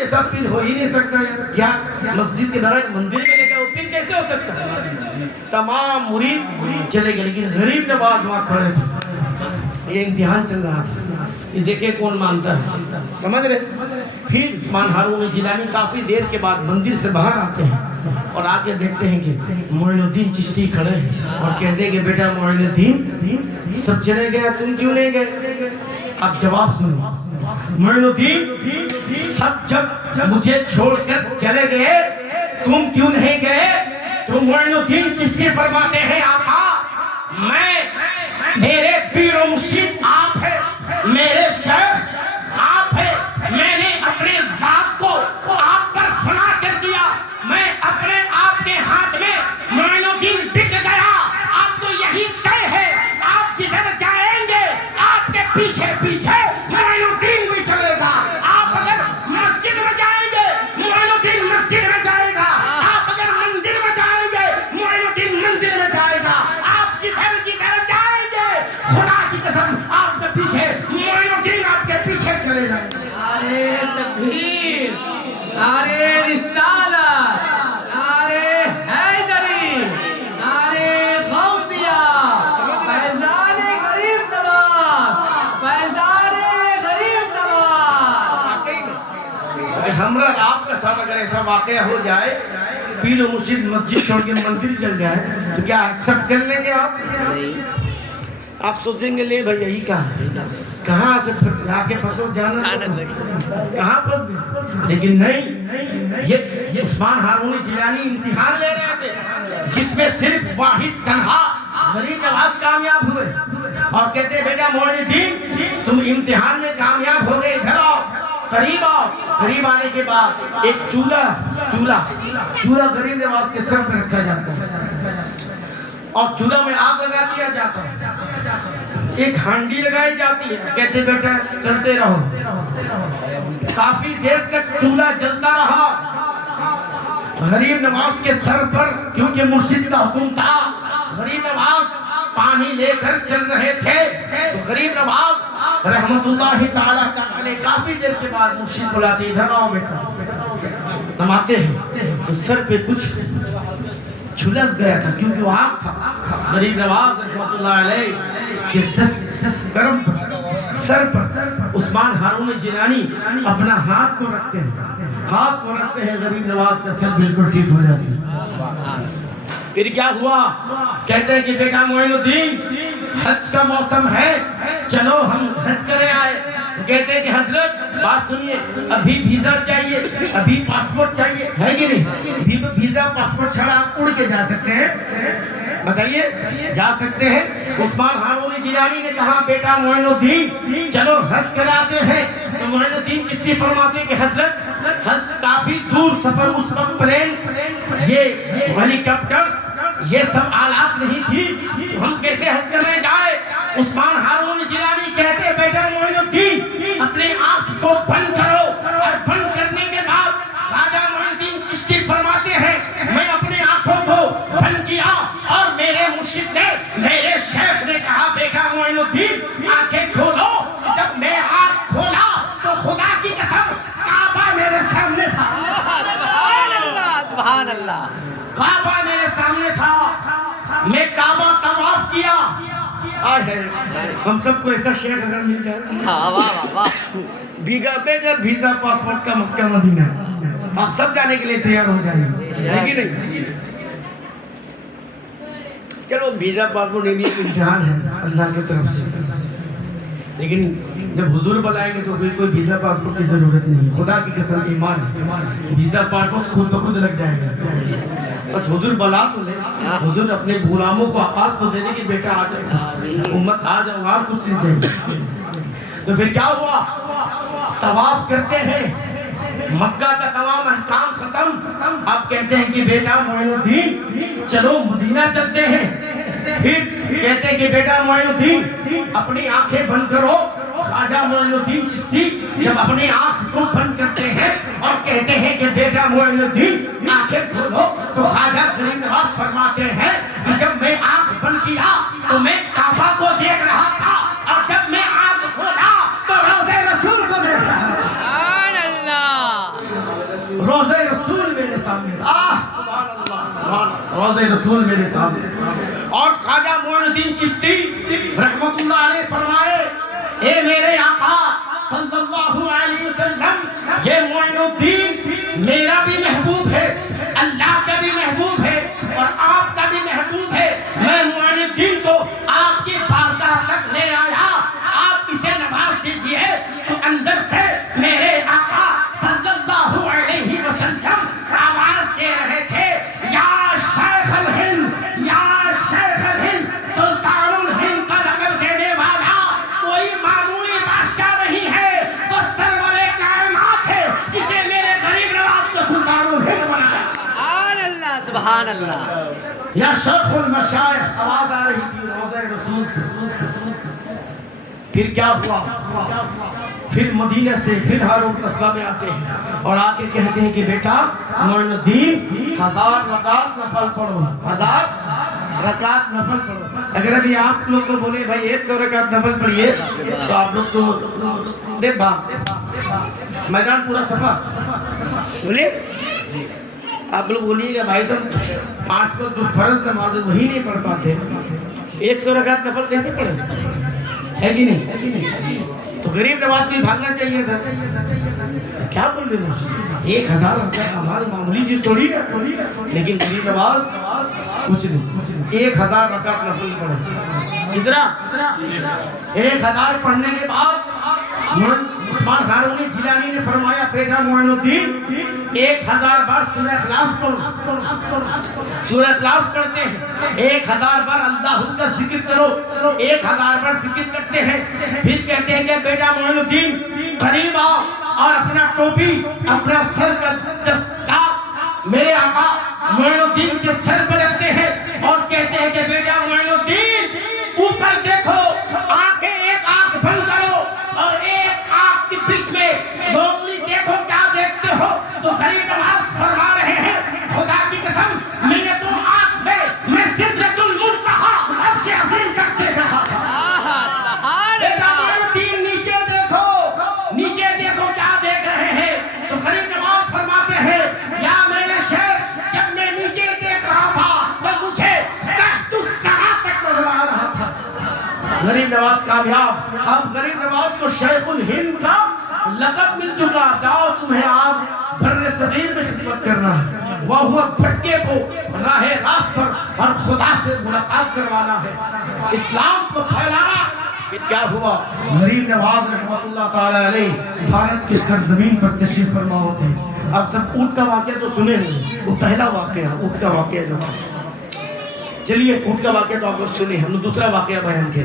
ایسا پھر ہو ہی نہیں سکتا ہے. کیا مسجد کے بغیر مندر میں لے کے وہ پھر کیسے ہو سکتا ہے؟ تمام مرید چلے گئے لیکن غریب نواز وہاں کھڑے تھے. یہ امتحان چل رہا تھا، یہ دیکھیں کون مانتا ہے. سمجھ رہے؟ پھر عثمان ہارونی جیلانی کافی دیر کے بعد مندر سے باہر آتے ہیں اور آگے دیکھتے ہیں کہ معین الدین چشتی کھڑے ہیں اور کہتے ہیں کہ بیٹا معین الدین سب چلے گئے، تم کیوں نہیں گئے؟ اب جواب سنو. معین الدین سب جب مجھے چھوڑ کر چلے گئے تم کیوں نہیں گئے؟ تو معین الدین چشتی فرماتے ہیں آقا میرے پیر و مرشد آپ ہے، میرے شیخ آپ ہے. میں نے اپنے ذات کو آپ پر فنا کر دیا. میں اپنے آپ کے ہاتھ میں معین الدین بک گیا. آپ کو یہی طے ہے، آپ جدھر جائیں گے آپ کے پیچھے پیچھے معین الدین بھی چلے گا. آپ اگر مسجد میں جائیں گے معین الدین مسجد میں جائے گا. آپ اگر مندر میں جائیں گے معین الدین مندر میں جائے گا. آپ جدھر جائیں گے خدا کی قسم آپ کے پیچھے معین الدین آپ کے پیچھے چلے جائیں گے. نعرے تکبیر، نعرے رسالت، نعرے حیدری، نعرے غوثیہ، فیضان غریب نواز، فیضان غریب نواز. ہمارا آپ کا ساتھ اگر ایسا واقعہ ہو جائے، پیر و مرشد مسجد چھوڑ کے مندر چل جائے تو کیا ایکسپٹ کر لیں گے آپ؟ آپ سوچیں گے لے بھائی یہی کہاں سے آ کے پھنسو، جانا کہاں پھنس گئے. لیکن نہیں، یہ عثمان ہارونی جیلانی امتحان لے رہے تھے جس میں صرف واحد تنہا غریب نواز کامیاب ہوئے اور کہتے بیٹا معین الدین تم امتحان میں کامیاب ہو گئے، ادھر آؤ، قریب آؤ. قریب آنے کے بعد ایک چولہا غریب نواز کے سر پہ رکھا جاتا ہے اور چولہا میں آگ لگا دیا جاتا ہے. ایک ہانڈی لگائی جاتی ہے، کہتے بیٹا چلتے رہو. کافی دیر تک چولہا جلتا رہا. غریب نواز کے سر پر کیونکہ مرشد کا حکم تھا، غریب نواز پانی لے کر چل رہے تھے تو غریب نواز رحمت اللہ تعالیٰ علیہ کافی دیر کے بعد مرشد بلاتے ادھر آؤ بیٹا. نماتے ہیں تو سر پہ کچھ جھلس گیا تھا کیونکہ وہ آگ تھا. غریب نواز رحمت اللہ علیہ کے کرم پر سر پر عثمان ہارونی جیلانی اپنا ہاتھ کو رکھتے ہیں. غریب نواز کا سر بالکل ٹھیک ہو جاتی ہے. پھر کیا ہوا؟ کہتے ہیں کہ بیٹا معین الدین حج کا موسم ہے، چلو ہم حج کرے آئے. کہتے ہیں کہ حضرت بات سنیے، ابھی ویزا چاہیے، ابھی پاسپورٹ چاہیے، ہے کہ نہیں؟ ویزا پاسپورٹ چھڑا آپ اڑ کے جا سکتے ہیں، بتائیے جا سکتے ہیں. عثمان ہارونی جیلانی نے کہا بیٹا معین الدین چلو حج کراتے ہیں. تو معین الدین چشتی فرماتے ہیں کہ حضرت حج کافی دور سفر، اس وقت پلین، یہ ہیلی کاپٹر یہ سب آلات نہیں تھی تو ہم کیسے حج کرنے جائے؟ عثمان ہارون جیلانی کہتے بیٹا معین الدین اپنی آنکھ کو بند کرو، اور بند کرنے کے بعد خواجہ معین الدین چشتی فرماتے ہیں میں اپنی آنکھوں کو بند کیا اور میرے مرشد نے، میرے شیخ نے کہا بیٹا معین الدین آنکھیں کھولو۔ جب میں آنکھ کھولا تو خدا کی قسم کعبہ میرے سامنے تھا، سبحان اللہ، کعبہ میرے سامنے تھا، میں کعبہ طواف کیا۔ ہم سب کو ایسا شیخ اگر مل جائے، واہ واہ واہ، بغیر ویزا پاسپورٹ کا مکہ مدینہ، آپ سب جانے کے لیے تیار ہو جائیں گے، ہے کہ نہیں؟ چلو ویزا پاسپورٹ یہ بھی ایک امتحان ہے اللہ کی طرف سے، لیکن جب حضور بلائیں گے تو پھر کوئی ویزا پاسپورٹ کی ضرورت نہیں۔ خدا کی قسم ایمان ہے، ویزا پاسپورٹ خود بخود لگ جائے گا، بس حضور بلا تو لے، حضور اپنے غلاموں کو آواز تو دے دے کہ بیٹا آ جاؤ، امت آ جاؤ، اور کچھ نہیں چاہیے۔ تو پھر کیا ہوا؟ طواف کرتے ہیں، مکہ کا تمام احکام ختم، آپ کہتے ہیں کہ بیٹا معین الدین چلو مدینہ چلتے ہیں۔ پھر کہتے ہیں کہ بیٹا معین الدین اپنی آنکھیں بند کرو۔ خواجہ معین الدین چشتی جب اپنی آنکھ کو بند کرتے ہیں اور کہتے ہیں کہ بیٹا معین الدین آنکھیں کھولو، تو خواجہ غریب نواز فرماتے ہیں کہ جب میں آنکھ بند کیا تو میں کعبہ کو دیکھ رہا تھا، اور جب میں آنکھ کھولا تو روضہ رسول کو دیکھ رہا تھا۔ سبحان اللہ، روضہ رسول میرے سامنے تھا، سبحان اللہ، سبحان اللہ، روضہ رسول میرے سامنے تھا۔ اور خواجہ معین الدین چشتی رحمت اللہ علیہ فرمائے اے میرے آقا صلی اللہ علیہ وسلم، یہ معین الدین میرا بھی محبوب ہے، اللہ کا بھی محبوب ہے، اور آپ کا بھی محبوب ہے۔ میں معین الدین کو آپ کی بارگاہ تک لے آیا، آپ اسے نواز دیجئے۔ تو اندر سے میرے آقا صلی اللہ علیہ وسلم آواز دے رہے تھے یا شیخ الہند، یا شیخ الہند، سلطان الہند کا لقب دینے والا کوئی معمولی بادشاہ نہیں ہے، وہ سرور کائنات ہے جسے میرے غریب نواز کو سلطان الہند بنایا۔ سبحان اللہ، سبحان اللہ، یا شیخ المشائخ، آواز آ رہی تھی روضہ رسول سے۔ پھر کیا ہوا؟ پھر مدینہ سے پھر ہارون قصبہ میں آتے ہیں اور آ کے کہتے ہیں کہ بیٹا معین الدین 1000 رکعت نفل پڑھو، 1000 رکعت نفل پڑھو۔ اگر ابھی آپ لوگ کو بولے بھائی 100 رکعت نفل پڑھیے تو آپ لوگ تو دے بھاگ میدان پورا صفا بولے، آپ لوگ بولیے گا بھائی صاحب 5 وقت جو فرض نماز ہے وہی نہیں پڑھ پاتے، 100 رکعت نفل کیسے پڑھیں؟ ہے کہ نہیں؟ تو غریب نواز بھی بھاگنا چاہیے تھا، کیا بول رہے ہیں؟ 1000 رکعت ہماری معمولی چیز تھوڑی ہے، لیکن غریب نواز کچھ نہیں، 1000 رکعت نفل پڑھے۔ کتنا؟ 1000 پڑھنے کے بعد عثمان ہارون جیلانی نے فرمایا بیٹا معین الدین 1000 بار سورہ اخلاص پڑھو، سورہ اخلاص پڑھتے ہیں، 1000 بار اللہ کا ذکر کرو، 1000 بار ذکر کرتے ہیں۔ پھر کہتے ہیں کہ بیٹا معین الدین قریب آؤ اور اپنا ٹوپی، اپنا سر کا دستار میرے آقا معین الدین کے سر پہ رکھتے ہیں اور کہتے ہیں کہ بیٹا معین الدین اوپر دیکھو، آنکھیں ایک آنکھ بند کرو اور ایک آنکھ کے بیچ میں لوگلی دیکھو کیا دیکھتے ہو؟ تو غریب نواز فرما رہے ہیں خدا کی قسم میں نے تو آنکھ میں سدرۃ المنتہا عرش عظیم تک دیکھ رہا تھا۔ بیٹا معین الدین نیچے دیکھو، نیچے دیکھو کیا دیکھ رہے ہیں؟ تو غریب نواز فرماتے ہیں یا میرے شیخ جب میں نیچے دیکھ رہا تھا تو مجھے تحت الثری تک نظر آ رہا تھا۔ غریب نواز کامیاب، اب غریب نواز کو شیخ الہند کا لقب مل چکا، جاؤ تمہیں آج بر صغیر میں خدمت کرنا ہے، وہ ہوا بھٹکے کو راہ راست پر اور خدا سے ملاقات کروانا ہے، اسلام کو پھیلانا۔ پھر کیا ہوا؟ غریب نواز رحمت اللہ تعالی علیہ بھارت کی سرزمین پر تشریف فرما ہوتے ہیں۔ اب سب اونٹ کا واقعہ تو سنے ہیں، وہ پہلا واقعہ اونٹ کا واقعہ جو چلیے اونٹ کا واقعہ تو آپ لوگ سنے، ہم نے دوسرا واقعہ بیان کیا۔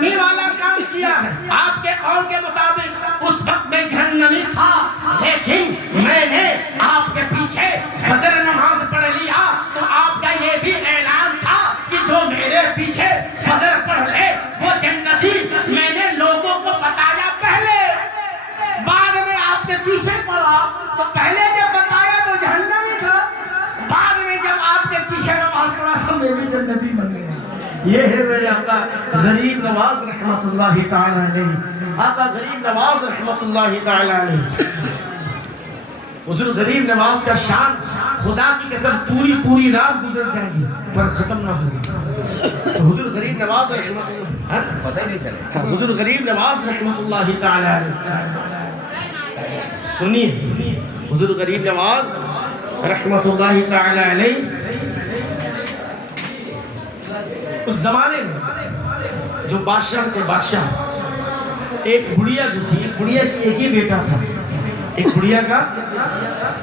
جہنمی والا کام کیا ہے. آپ کے قول کے مطابق اس وقت میں جہنمی تھا، لیکن میں نے آپ کے پیچھے فجر نماز پڑھ لیا تو آپ کا یہ بھی اعلان تھا کہ جو میرے پیچھے فجر پڑھ لے وہ جنتی. میں نے لوگوں کو بتایا پہلے، بعد میں آپ کے پیچھے پڑھا تو پہلے جب بتایا تو جہنمی تھا، بعد میں جب آپ کے پیچھے نماز پڑھا تو میں بھی جنتی بن گیا. یہ ہے میرے آقا غریب نواز رحمت اللہ تعالی علیہ. آقا غریب نواز رحمت اللہ تعالی علیہ. حضور غریب نواز کا شان خدا کی قسم پوری رات گزر جائے گی پر ختم نہ ہوگی. حضور غریب نواز رحمت اللہ، پتہ ہی نہیں چلے. حضور غریب نواز رحمت اللہ تعالی علیہ. سنیے حضور غریب نواز رحمت اللہ تعالی علیہ اس زمانے میں جو بادشاہ تھے، بادشاہ ایک بڑھیا جو تھی، بڑھیا کی ایک ہی بیٹا تھا. ایک بڑھیا کا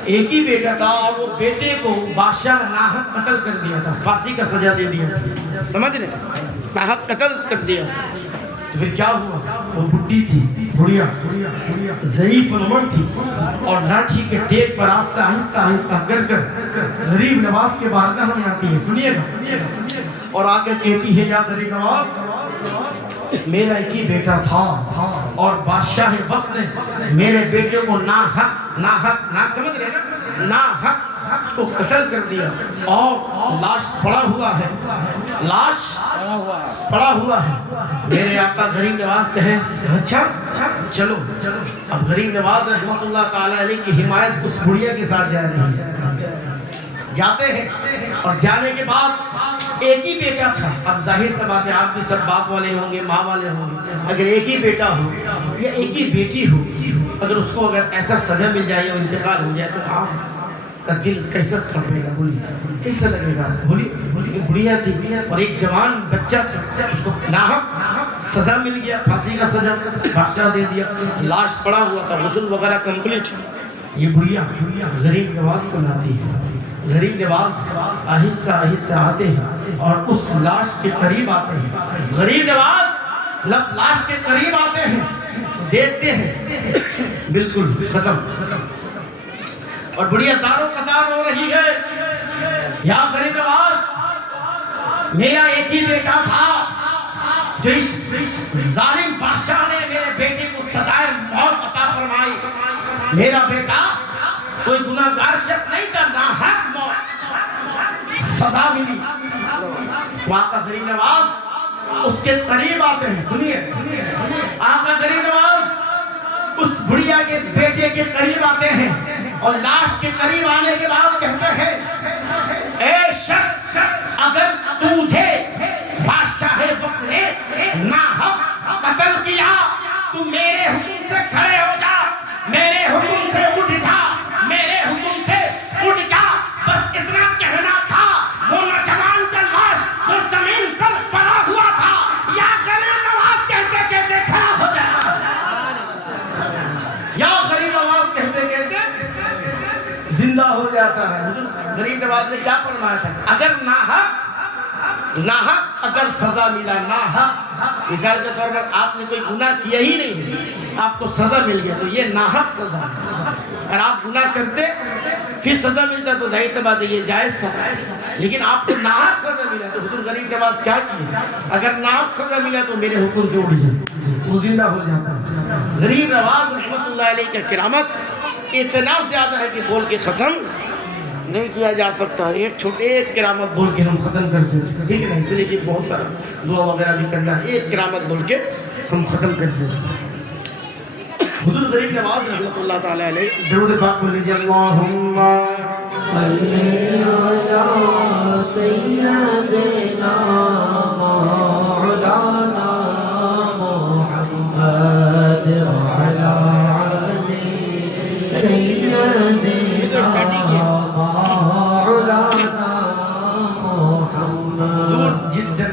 ایک ہی بیٹا تھا اور وہ بیٹے کو بادشاہ نے ناحق قتل کر دیا تھا، پھانسی کا سزا دے دیا تھا. سمجھ رہے؟ ناحق قتل کر دیا. تو پھر کیا ہوا؟ وہ بڈھی تھی، بڑھیا ضعیف العمر تھی اور لاٹھی کے ٹیک پر آہستہ آہستہ کر غریب نواز کے بارگاہ میں آتی ہے. سنیے گا اور آ کے کہتی ہے یا غریب نواز میرا ایک ہی بیٹا تھا اور بادشاہ وقت نے میرے بیٹے کو ناحق سمجھ رہے نا، ناحق اس کو قتل کر دیا اور لاش پڑا ہوا ہے، لاش پڑا ہوا ہے. میرے آقا غریب نواز کہیں اچھا چلو. اب غریب نواز رحمت اللہ تعالی علیہ کی حمایت اس بڑھیا کے ساتھ جا رہی ہے. جاتے ہیں اور جانے کے بعد ایک ہی بیٹا تھا. اب ظاہر سی بات ہے آپ بھی سب باپ والے ہوں گے، ماں والے ہوں گے. اگر ایک ہی بیٹا ہو یا ایک ہی بیٹی ہو، اگر اس کو اگر ایسا سزا مل جائے اور انتقال ہو جائے تو آپ کا دل کیسے تڑپے گا؟ بولیے کیسے لگے گا؟ بولیے بڑھیا تھی اور ایک جوان بچہ تھا، اس کو ناحق سزا مل گیا، پھانسی کا سزا بادشاہ دے دیا، لاش پڑا ہوا تھا، غسل وغیرہ کمپلیٹ. یہ بڑھیا غریب نواز کو لاتی ہے. غریب نواز آہستہ آتے ہیں اور اس لاش کے قریب آتے ہیں. غریب نواز لاش کے قریب آتے ہیں، دیکھتے ہیں بالکل ختم اور بڑھیا زاروں قطار ہو رہی ہے. یا غریب نواز میرا ایک ہی بیٹا تھا جو اس ظالم بادشاہ نے میرے بیٹے کو سزائے موت عطا فرمائی. میرا بیٹا کوئی گناہگار شخص نہیں تھا، ناحق موت سزا ملی. آقا غریب نواز اس کے قریب آتے ہیں. سنیے آقا غریب نواز اس بڑھیا کے بیٹے کے قریب آتے ہیں اور لاش کے قریب آنے کے بعد کہتے ہیں اے شخص اگر تجھے بادشاہ وقت نے ناحق قتل کیا تو میرے حکم سے کھڑے ہو جا، میرے حکم سے اٹھ جا، میرے حکم سے اٹھ جا. بس اتنا کہنا تھا. وہ نوجوان کا لاش وہ زمین پر پڑا ہوا تھا. یا غریب نواز کہتے کہتے کھڑا ہو جائے، یا غریب نواز کہتے کہتے زندہ ہو جاتا ہے. غریب نواز نے کیا فرمایا تھا؟ اگر ناحق اگر سزا ملا، ناحق مثال کے طور پر آپ نے کوئی گناہ کیا ہی نہیں، آپ کو سزا مل گیا تو یہ ناحق سزا ہے. اگر آپ گناہ کرتے پھر سزا ملتا تو ظاہر سی بات ہے یہ جائز تھا، لیکن آپ کو ناحق سزا ملا تو حضور غریب نواز کیا کیے؟ اگر ناحق سزا ملا تو میرے حکم سے اٹھ جائے، وہ زندہ ہو جاتا. غریب نواز رحمت اللہ علیہ کا کرامت اتنا زیادہ ہے کہ بول کے ختم نہیں کیا جا سکتا. ایک کرامت بول کے ہم ختم کر دیں، ٹھیک ہے نا؟ اس لیے کہ بہت سارا دعا وغیرہ بھی کرنا ہے. ایک کرامت بول کے ہم ختم کر دیں. حضور غریب نواز رحمت اللہ تعالی علیہ درود پاک بول لیجیے اللہم صلی علی سیدنا مولانا محمد وعلی آلہ سیدنا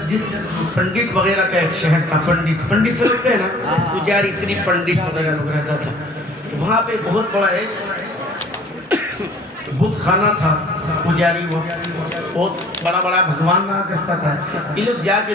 جس پنڈت وغیرہ کا ایک شہر تھا، پنڈت سمجھتے ہیں نا، پجاری صرف پنڈت وغیرہ لوگ رہتا تھا. وہاں پہ بہت بڑا ایک بت خانہ تھا. پجاری وہ بہت بڑا بھگوان نہ کرتا تھا. یہ لوگ جا کے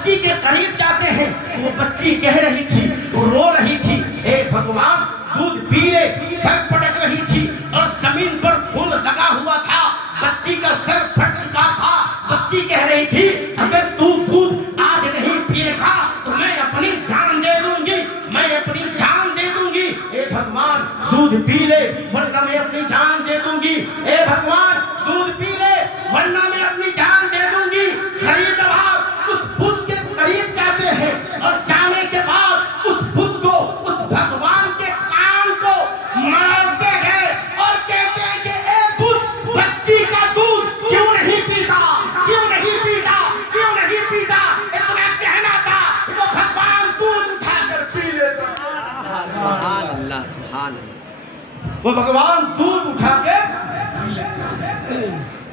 بچی کے قریب جاتے ہیں وہ بچی کہہ رہی تھی، وہ رو رہی تھی، اے بھگوان دودھ پی لے، سر پٹک رہی تھی اور زمین پر خون لگا ہوا تھا، بچی کا سر پھٹ چکا تھا، بچی کہہ رہی تھی اگر تو دودھ آج نہیں پیے گا تو میں اپنی جان دے دوں گی، میں اپنی جان دے دوں گی، اے بھگوان دودھ پی لے ورنہ میں اپنی جان دے دوں گی، اے بھگوان دودھ پی لے ورنہ میں اپنی جان دے دوں گی۔ غریب نواز اس بت کے قریب جاتے ہیں اور جانے کے بعد اس بت کو، اس بھگوان کے کان کو مارتے ہیں اور کہتے ہیں کہ اے بت بچی کا دودھ کیوں نہیں پیتا، کیوں نہیں پیتا، کیوں نہیں پیتا، اتنا کہنا تھا وہ بھگوان دودھ اٹھا کر پی لیتا، سبحان اللہ سبحان اللہ۔ وہ بھگوان دودھ اٹھا کے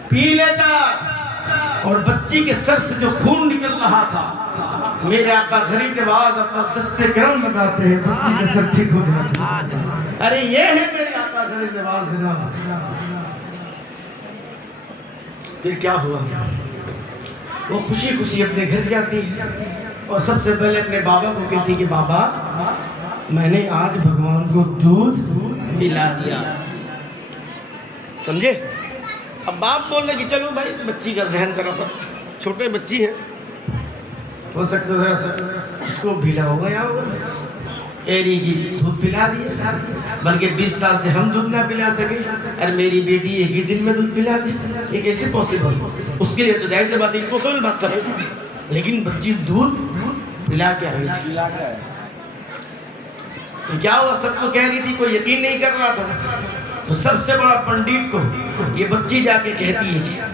پی لیتا اور بچی کے سر سے جو خون نکل رہا تھا، میرے آقا غریب نواز اپنا دستے کرم لگاتے ہیں بچی کا سر ٹھیک ہو جاتا ہے۔ ارے یہ ہے میرے آقا غریب نواز جناب۔ پھر کیا ہوا؟ وہ خوشی خوشی اپنے گھر جاتی اور سب سے پہلے اپنے بابا کو کہتی کہ بابا میں نے آج بھگوان کو دودھ پلا دیا، سمجھے؟ اب باپ بول رہے کہ چلو بھائی بچی کا ذہن ذرا سا چھوٹے بچی ہے، ہو سکتا ذرا سا اس کو بھیلا ہوگا یا ہوگا، ایری کی دودھ پلا دیا، بلکہ 20 سال سے ہم دودھ نہ پلا سکے اور میری بیٹی ایک ہی دن میں دودھ پلا دی، یہ کیسے پاسبل؟ اس کے لیے تو ظاہر سی بات ہے امپوسبل بات کر رہے ہیں، لیکن بچی دودھ پلا کے آئی تھی۔ تو کیا ہوا؟ سب کو کہہ رہی تھی، کوئی یقین نہیں کر رہا تھا، تو سب سے بڑا پنڈت کو یہ بچی جا کے کہتی ہے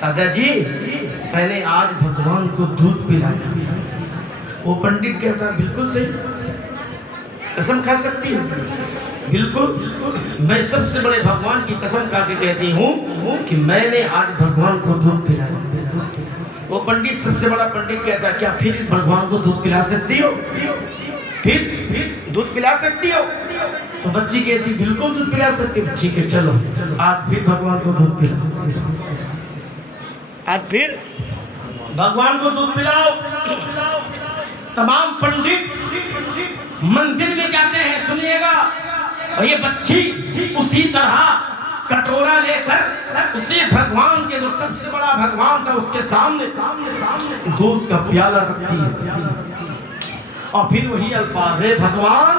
دادا جی میں نے آج بھگوان کو دودھ پلایا۔ وہ پنڈت کہتا ہے بالکل صحیح، قسم کھا سکتی ہے؟ بالکل، میں سب سے بڑے بھگوان کی قسم کھا کے کہتی ہوں کہ میں نے آج بھگوان کو دودھ پلایا۔ وہ پنڈت سب سے بڑا پنڈت کہتا ہے کیا پھر بھگوان کو دودھ پلا سکتی ہو؟ پھر دودھ پلا سکتی ہو؟ تو بچی کہتی بالکل دودھ پلا سکتی ہو۔ ٹھیک ہے چلو آج پھر بھگوان کو دودھ پلاؤ، آج پھر بھگوان کو دودھ پلاؤ۔ تمام پنڈت مندر میں جاتے ہیں، سنیے گا، اور یہ بچی اسی طرح کٹورا لے کر اسے بھگوان کے جو سب سے بڑا بھگوان تھا اس کے سامنے دودھ کا پیالہ رکھتی ہے اور پھر وہی الفاظ ہے بھگوان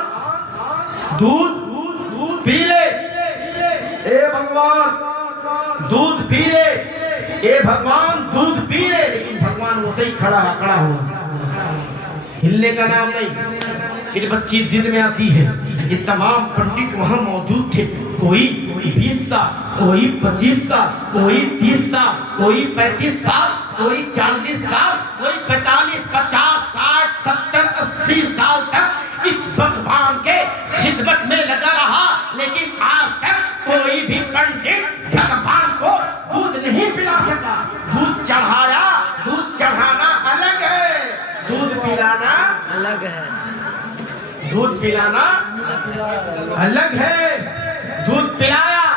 دودھ پی لے، اے بھگوان دودھ پی لے، اے بھگوان دودھ پی لے، لیکن بھگوان ویسے ہی کھڑا ہوا، ہلنے کا نام نہیں۔ پھر بچی ضد میں آتی ہے، یہ تمام پنڈت وہاں موجود تھے، کوئی 20 سال، کوئی 25 سال، کوئی 30 سال، کوئی 35 سال، کوئی 40 سال، کوئی 45 50 60 70 80 سال تک اس بھگوان کے خدمت میں لگا رہا، لیکن آج تک کوئی بھی پنڈت بھگوان کو دودھ نہیں پلا سکا۔ دودھ چڑھایا، دودھ چڑھانا الگ ہے، دودھ پلانا الگ ہے، دودھ پلانا الگ ہے۔ دودھ پلایا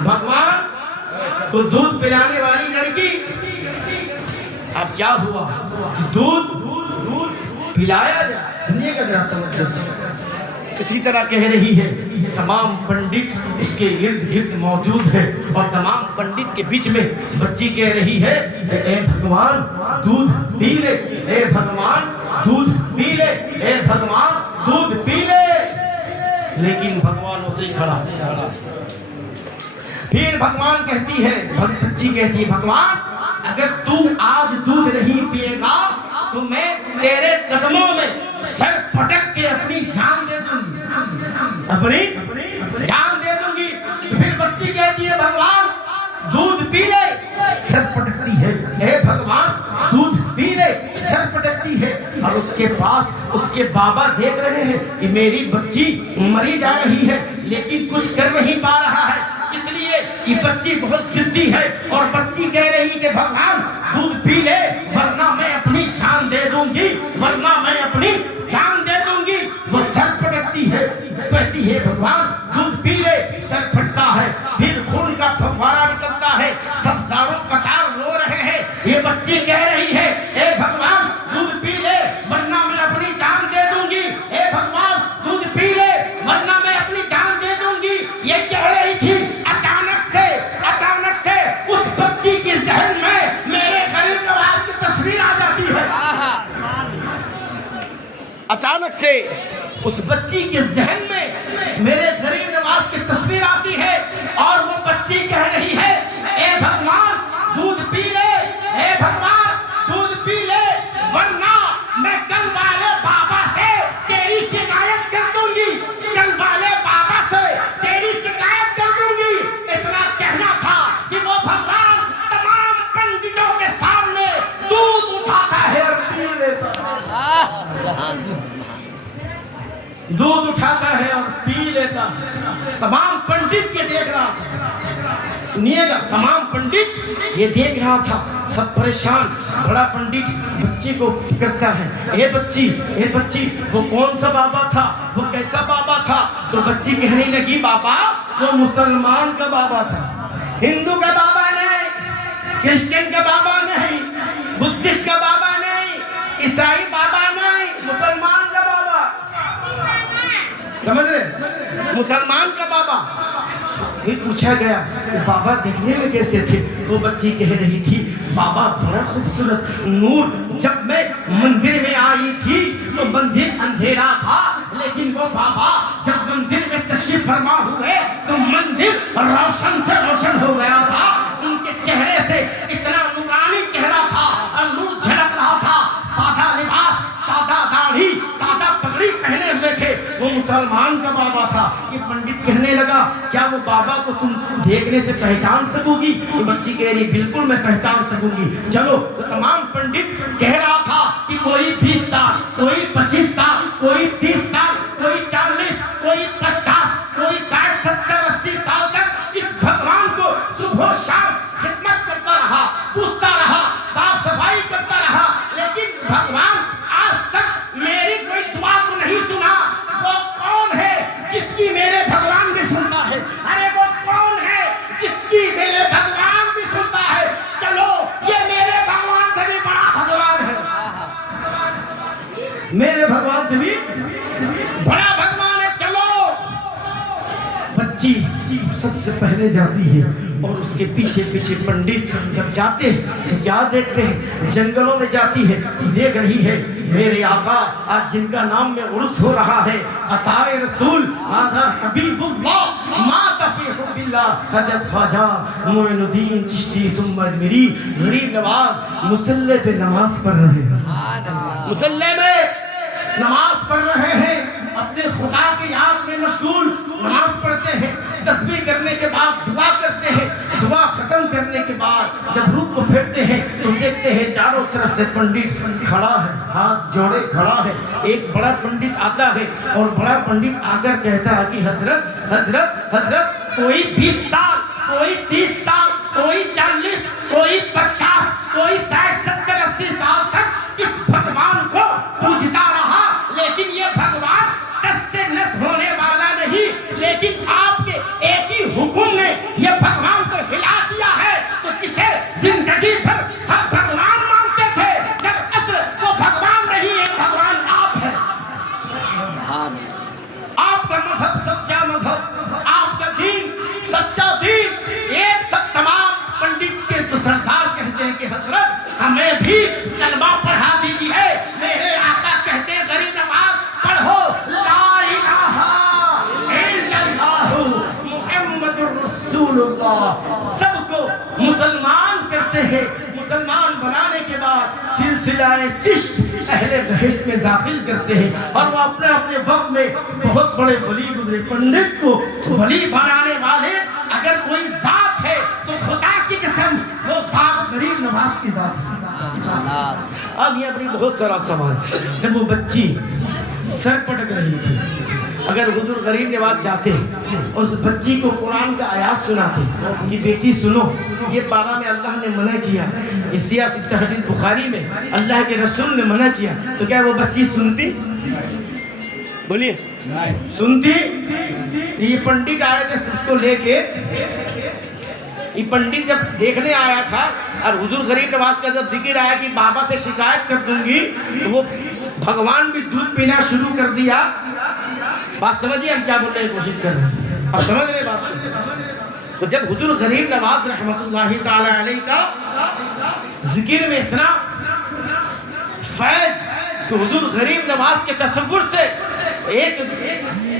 بھگوان کو، دودھ پلانے والی لڑکی، اب کیا ہوا؟ دودھ پلایا جائے، سنیے گا ذرا توجہ سے۔ اسی طرح کہہ رہی ہے، تمام پنڈت اس کے ارد گرد موجود ہے اور تمام پنڈت کے بیچ میں بچی کہہ رہی ہے اے بھگوان دودھ پی لے، اے بھگوان دودھ پی لے، اے بھگوان دودھ پی لے، لیکن بھگوان اسے کھڑا۔ پھر بھگوان کہتی ہے، بچی کہتی ہے بھگوان اگر تو آج دودھ نہیں پیے گا تو میں تیرے قدموں میں سر پٹک کے اپنی جان دے دوں گی، اپنی جان دے دوں گی۔ پھر بچی کہتی ہے بھگوان دودھ پی لے، سر پٹکتی ہے، اے بھگوان دودھ پی لے، سر پٹکتی ہے، اور اس کے پاس اس کے بابا دیکھ رہے ہیں کہ میری بچی مری جا رہی ہے لیکن کچھ کر نہیں پا رہا ہے، اس لیے یہ بچی بہت ضدی ہے اور بچی کہہ رہی کہ بھگوان دودھ پی لے ورنہ میں اپنی جان دے دوں گی، ورنہ میں اپنی جان دے دوں گی۔ وہ سر پٹکتی ہے، کہتی ہے بھگوان دودھ پی لے، سر پھٹتا ہے، پھر خون کا پھوارا نکلتا ہے، سب زاروں قطار رو رہے ہیں۔ یہ بچی کہہ رہی ہے اے بھگوان اچانک سے اس بچی کے ذہن میں میرے غریب نواز کی تصویر آتی ہے اور وہ بچی کہہ رہی ہے اے بھگوان دودھ پی لے، اے بھگوان دودھ پی لے، ورنہ میں کل والے بابا سے تیری شکایت کر دوں گی، کل والے بابا سے تیری شکایت کر دوں گی۔ اتنا کہنا تھا کہ وہ بھگوان تمام پنڈتوں کے سامنے دودھ اٹھاتا ہے اور پی لیتا ہے، دودھ اٹھاتا ہے اور پی لیتا ہے۔ تمام پنڈت یہ دیکھ رہا تھا، سنیے گا، تمام پنڈت یہ دیکھ رہا تھا، سب پریشان۔ بڑا پنڈت بچی کو کرتا ہے، اے بچی، اے بچی، وہ کون سا بابا تھا، وہ کیسا بابا تھا؟ تو بچی کہنے لگی بابا وہ مسلمان کا بابا تھا، ہندو کا بابا نہیں، کرسچن کا بابا نہیں، بدھسٹ کا بابا نہیں، عیسائی بابا نہیں، مسلمان کا بابا، سمجھ رہے؟ مسلمان کا بابا۔ پھر پوچھا گیا بابا دیکھنے میں کیسے تھے؟ وہ بچی کہہ رہی تھی بابا بڑا خوبصورت نور، جب میں مندر میں آئی تھی تو مندر اندھیرا تھا، لیکن وہ بابا جب مندر میں تشریف فرما ہوئے تو مندر روشن سے روشن ہو گیا تھا۔ ان کے چہرے سے اتنا نورانی چہرہ تھا اور نور جھلک رہا تھا، سادہ لباس، سادہ داڑھی، سادہ پگڑی پہنے ہوئے تھے، وہ مسلمان کا بابا تھا۔ یہ پنڈت کہنے لگا کیا وہ بابا کو تم دیکھنے سے پہچان سکو گی؟ یہ بچی کہہ رہی بالکل میں پہچان سکوں گی، چلو۔ تو تمام پنڈت کہہ رہا تھا کہ کوئی 20 سال، کوئی 25 سال، کوئی 30 سال، کوئی 40، کوئی 50، کوئی 60، 70، 80 سال تک اس بھگوان کو صبح و شام خدمت کرتا رہا، پوچھتا رہا، صاف صفائی کرتا رہا، لیکن بھگوان آج تک میری کوئی دعا کو نہیں سنا۔ وہ کون ہے جس کی میرے بھگوان بھی سنتا ہے؟ ارے وہ کون ہے جس کی میرے بھگوان بھی سنتا ہے؟ چلو یہ میرے بھگوان سے بھی بڑا بھگوان ہے، میرے بھگوان سے بھی بڑا بھگوان ہے، چلو۔ بچی سب سے پہلے جاتی ہے اور اس کے پیچھے پیچھے پنڈت جب جاتے ہیں تو کیا دیکھتے ہیں؟ جنگلوں میں جاتی ہے، دیکھ رہی ہے میرے آقا آج جن کا نام میں عرس ہو رہا ہے، عطا رسول آدھا حبیب اللہ ما تفیح باللہ حضرت خواجہ معین الدین چشتی سمر میری غریب نواز مصلی پہ نماز پڑھ رہے ہیں، مصلی میں نماز پڑھ رہے ہیں، اپنے خدا کی یاد میں مشغول نماز پڑھتے ہیں، تسبیح کرنے کے بعد دعا کرتے ہیں، دعا ختم کرنے کے بعد جب روح کو پھیرتے ہیں تو دیکھتے ہیں چاروں طرف سے پنڈت کھڑا ہے، ہاتھ جوڑے کھڑا ہے۔ ایک بڑا پنڈت آتا ہے اور بڑا پنڈت آ کر کہتا ہے کہ حضرت حضرت حضرت کوئی 20 سال، کوئی 30 سال، کوئی 40، کوئی 50، کوئی 60، 70، 80 سال تک اس بھگوان کو پوجتا رہا، لیکن یہ بھگوان دس سے نس ہونے والا نہیں، لیکن آپ کے ایک ہی حکم نے یہ بھگوان کو ہلا دیا ہے۔ تو جسے زندگی بھر ہم بھگوان مانتے تھے، جب اصل وہ بھگوان نہیں ہے، بھگوان آپ ہے۔ آپ کا مذہب سچا مذہب، آپ کا دین سچا دین، ایک سب تمام پنڈت کے تو سردار کہتے ہیں کہ حضرت ہمیں بھی کلمہ پڑھا دیجیے۔ میرے آقا کہتے ہیں غریب نواز پڑھو لا الہ الا اللہ محمد رسول اللہ۔ سب کو مسلمان کرتے ہیں، مسلمان بنانے کے بعد سلسلہ چشت اہل بہشت میں داخل کرتے ہیں، اور وہ اپنے اپنے وقت میں بہت بڑے ولی گزرے۔ پنڈت کو ولی بنانے والے اگر کوئی ذات ہے تو خدا کی قسم وہ ذات غریب نواز کی ذات ہے۔ اب یہ اپنی بہت سارا سوال، جب وہ بچی سر پٹک رہی تھی، اگر حضور غریب نواز جاتے اور اس بچی کو قرآن کا آیات سناتے کہ بیٹی سنو یہ پارہ میں اللہ نے منع کیا، اس سیاسی حدیث بخاری میں اللہ کے رسول نے منع کیا، تو کیا وہ بچی سنتی؟ بولیے سنتی؟ یہ پنڈت آئے تھے سب کو لے کے، یہ پنڈت جب دیکھنے آیا تھا اور حضور غریب نواز کا جب ذکر آیا کہ بابا سے شکایت کر دوں گی، تو وہ بھگوان بھی دودھ پینا شروع کر دیا۔ بات سمجھیے ہم کیا بولنے کی کوشش کر رہے ہیں، اب سمجھ رہے بات کو؟ تو جب حضور غریب نواز رحمت اللہ تعالی علیہ کا ذکر میں اتنا فیض کہ حضور غریب نواز کے تصور سے ایک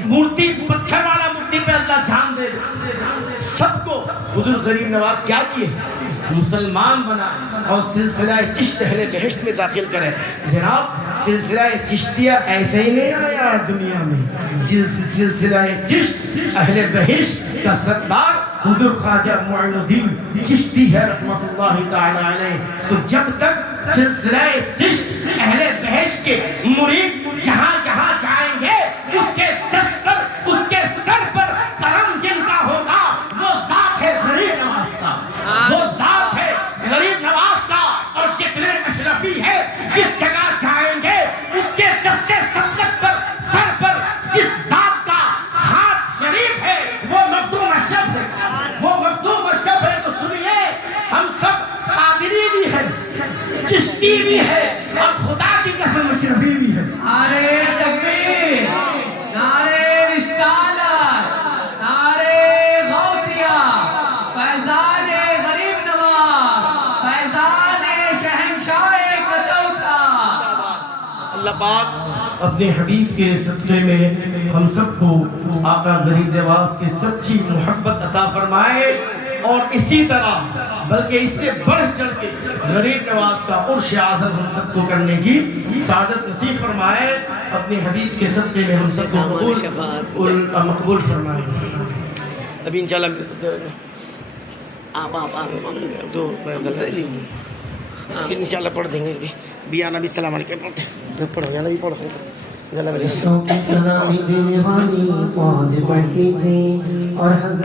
مورتی پتھر والا مورتی پہ اللہ جان دے سب کو حضور غریب نواز کیا کیے مسلمان بنا اور سلسلہ چشت اہل بہشت میں داخل کرے جناب سلسلہ چشتیہ ایسے ہی نہیں آیا دنیا میں سلسلہ چشت اہل بہشت کا سردار حضور خواجہ معین الدین چشتی ہے رحمۃ اللہ تعالی علیہ تو جب تک سلسلہ چشت اہل بہشت کے مرید جہاں جہاں جائیں گے اس کے دست پر اس کے سر پر کرم جن کا ہوگا وہ ذات ہے غریب نواز کا وہ ذات ہے غریب نواز کا اور جتنے اشرفی ہے جس جگہ جائیں گے اس کے دست سبقت پر سر پر جس ذات کا ہاتھ شریف ہے وہ مخدوم اشرف ہے وہ مخدوم اشرف ہے تو سنیے ہم سب قادری بھی ہیں چشتی بھی ہے اور خدا کی قسم اشرفی بھی ہے نعرے تکبیر نعرے رسالت نعرے غوثیہ فیضان غریب نواز فیضان شہنشاہ کچوچا اللہ پاک اپنے حبیب کے صدقے میں ہم سب کو آقا غریب نواز کی سچی محبت عطا فرمائے اور اسی طرح بلکہ اس سے بڑھ چڑھ کے غریب نواز کا عرش اعظم ہم سب کو کرنے کی سعادت نصیب فرمائے اپنے حبیب کے صدقے میں ہم سب کو مقبول فرمائے ابھی انشاءاللہ دو پھر انشاءاللہ پڑھ دیں گے بیانہ بھی السلام علیکم پڑھو یا نبی پڑھو رشتوں کی سلامی دینے والی فوج پڑھتی تھی اور حضرت